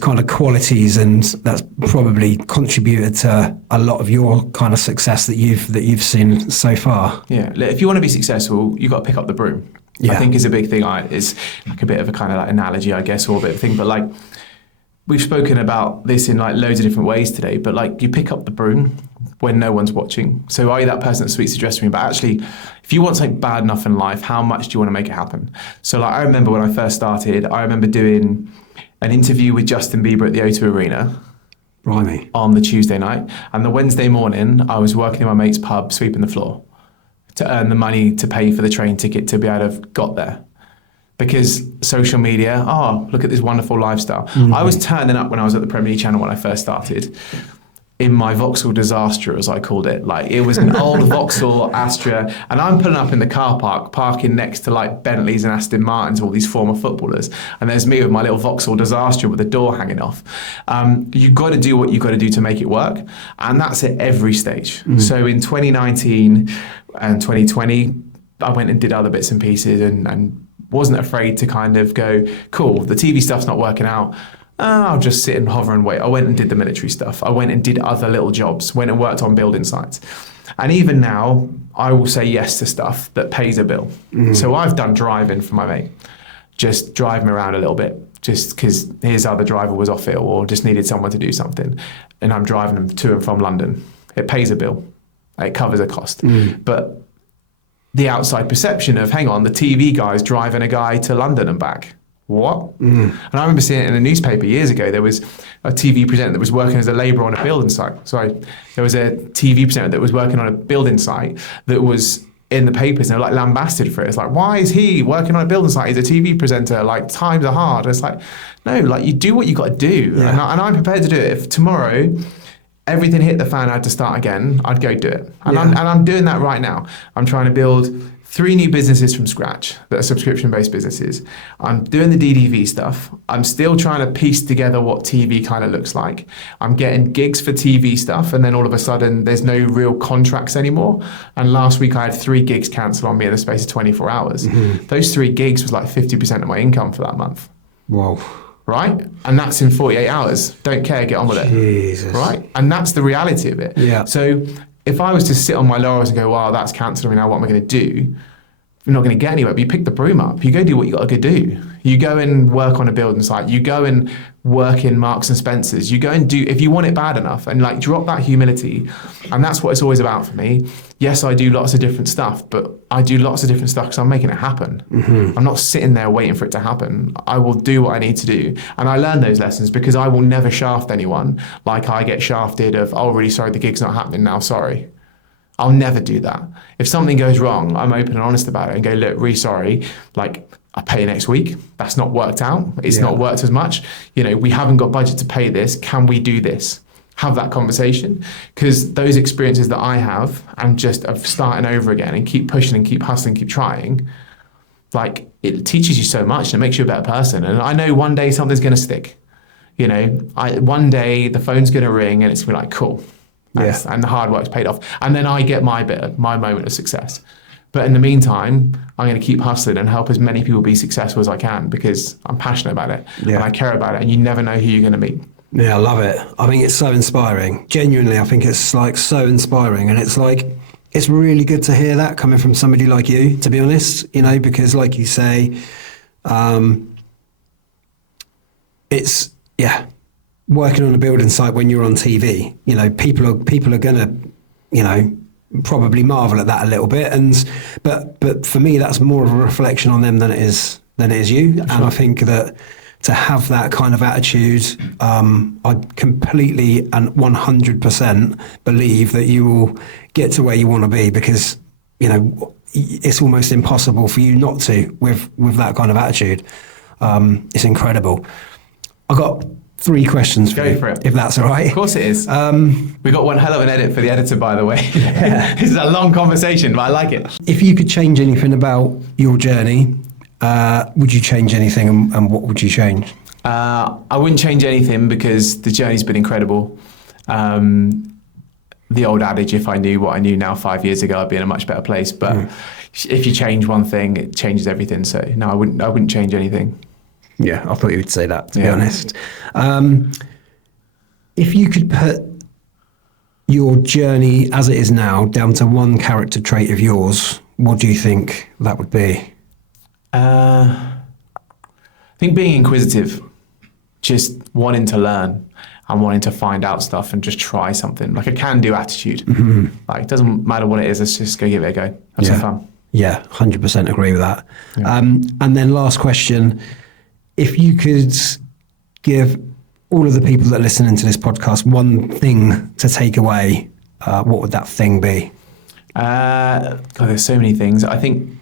kind of qualities, and that's probably contributed to a lot of your kind of success that you've seen so far. If you want to be successful, you've got to pick up the broom. I think is a big thing. It's like a bit of a kind of like analogy, I guess, or a bit of a thing, but like, we've spoken about this in like loads of different ways today, but like, you pick up the broom when no one's watching. So are you that person that sweets the dressing room? But actually, if you want something bad enough in life, how much do you want to make it happen? So like, I remember when I first started, I remember doing an interview with Justin Bieber at the O2 Arena. Blimey. on the Tuesday night. And the Wednesday morning, I was working in my mate's pub, sweeping the floor to earn the money to pay for the train ticket to be able to have got there. Because social media, look at this wonderful lifestyle. I was turning up when I was at the Premier League channel when I first started in my Vauxhall Disaster, as I called it. Like, it was an old Vauxhall Astra, and I'm pulling up in the car park, parking next to like Bentleys and Aston Martins, all these former footballers. And there's me with my little Vauxhall Disaster with the door hanging off. You've got to do what you've got to do to make it work. And that's at every stage. So in 2019 and 2020, I went and did other bits and pieces and wasn't afraid to kind of go, cool, the TV stuff's not working out. I'll just sit and hover and wait. I went and did the military stuff. I went and did other little jobs, went and worked on building sites. And even now, I will say yes to stuff that pays a bill. So I've done driving for my mate. Just drive him around a little bit, just because his other driver was off ill or just needed someone to do something. And I'm driving him to and from London. It pays a bill. It covers a cost. But the outside perception of, hang on, the TV guy's driving a guy to London and back. What? And I remember seeing it in a newspaper years ago. There was a TV presenter that was working as a labourer on a building site. There was a TV presenter that was working on a building site that was in the papers, and they were like lambasted for it. It's like, why is he working on a building site? He's a TV presenter. Like, times are hard. It's like, no, like, you do what you got to do. Yeah. And I'm prepared to do it. If tomorrow everything hit the fan, I had to start again, I'd go do it. And I'm doing that right now. I'm trying to build 3 new businesses from scratch that are subscription-based businesses. I'm doing the DDV stuff. I'm still trying to piece together what TV kind of looks like. I'm getting gigs for TV stuff, and then all of a sudden there's no real contracts anymore. And last week I had 3 gigs cancel on me in the space of 24 hours. Those 3 gigs was like 50% of my income for that month. Whoa. Right? And that's in 48 hours. Don't care, get on with it. Jesus. Right? And that's the reality of it. Yeah. So if I was to sit on my laurels and go, wow, that's cancelled me now, what am I going to do? You're not going to get anywhere, but you pick the broom up. You go do what you got to go do. You go and work on a building site. You go and work in Marks and Spencer's. You go and do, if you want it bad enough, and like drop that humility. And that's what it's always about for me. Yes, I do lots of different stuff, but I do lots of different stuff because I'm making it happen. I'm not sitting there waiting for it to happen. I will do what I need to do. And I learn those lessons because I will never shaft anyone like I get shafted of, oh, really sorry, the gig's not happening now, sorry. I'll never do that. If something goes wrong, I'm open and honest about it and go, look, really sorry, like, I'll pay you next week. That's not worked out. It's not worked as much. You know, we haven't got budget to pay this. Can we do this? Have that conversation. Because those experiences that I have, and just of starting over again and keep pushing and keep hustling, keep trying, like, it teaches you so much and it makes you a better person. And I know one day something's going to stick. You know, one day the phone's going to ring and it's going to be like, cool. And the hard work's paid off. And then I get my moment of success. But in the meantime, I'm going to keep hustling and help as many people be successful as I can because I'm passionate about it and I care about it. And you never know who you're going to meet. Yeah, I love it. I think it's so inspiring. Genuinely, I think it's like so inspiring. And it's like, it's really good to hear that coming from somebody like you, to be honest, you know, because like you say, it's, working on a building site when you're on TV, you know, people are going to, you know, probably marvel at that a little bit. But for me, that's more of a reflection on them than it is you. Sure. And I think that to have that kind of attitude, I completely and 100% believe that you will get to where you want to be because, you know, it's almost impossible for you not to with that kind of attitude. It's incredible. I got 3 questions for you, if that's all right. Of course it is. We got one hell of an edit for the editor, by the way. This is a long conversation, but I like it. If you could change anything about your journey, would you change anything and what would you change? I wouldn't change anything because the journey's been incredible. The old adage, if I knew what I knew now 5 years ago, I'd be in a much better place. But if you change one thing, it changes everything. So no, I wouldn't change anything. Yeah, I thought you would say that, to be honest. If you could put your journey as it is now down to one character trait of yours, what do you think that would be? I think being inquisitive, just wanting to learn and wanting to find out stuff and just try something, like a can-do attitude. Like, it doesn't matter what it is, let's just go give it a go. Have some fun. Yeah, 100% agree with that. Yeah. And then last question, if you could give all of the people that are listening to this podcast one thing to take away, what would that thing be? God, there's so many things. I think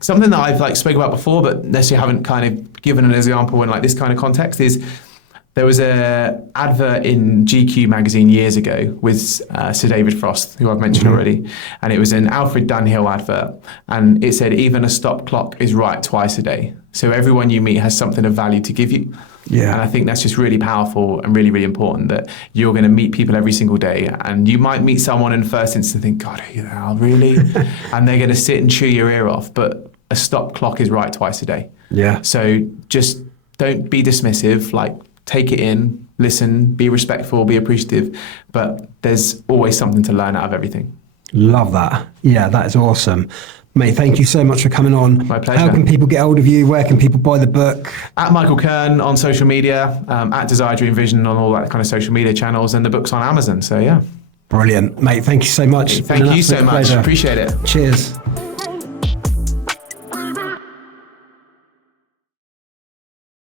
something that I've like spoke about before, but necessarily haven't kind of given an example in like this kind of context is there was a advert in GQ magazine years ago with Sir David Frost, who I've mentioned already, and it was an Alfred Dunhill advert, and it said even a stop clock is right twice a day. So everyone you meet has something of value to give you. Yeah. And I think that's just really powerful and really, really important that you're going to meet people every single day. And you might meet someone in the first instance and think, God, who the hell, really? And they're going to sit and chew your ear off. But a stop clock is right twice a day. Yeah. So just don't be dismissive. Like, take it in, listen, be respectful, be appreciative. But there's always something to learn out of everything. Love that. Yeah, that is awesome. Mate, thank you so much for coming on. My pleasure. How can people get hold of you? Where can people buy the book? At Michael Kurn on social media, at Desire Dream Vision on all that kind of social media channels, and the book's on Amazon. So, yeah. Brilliant. Mate, thank you so much. Thank you so much. Pleasure. Appreciate it. Cheers.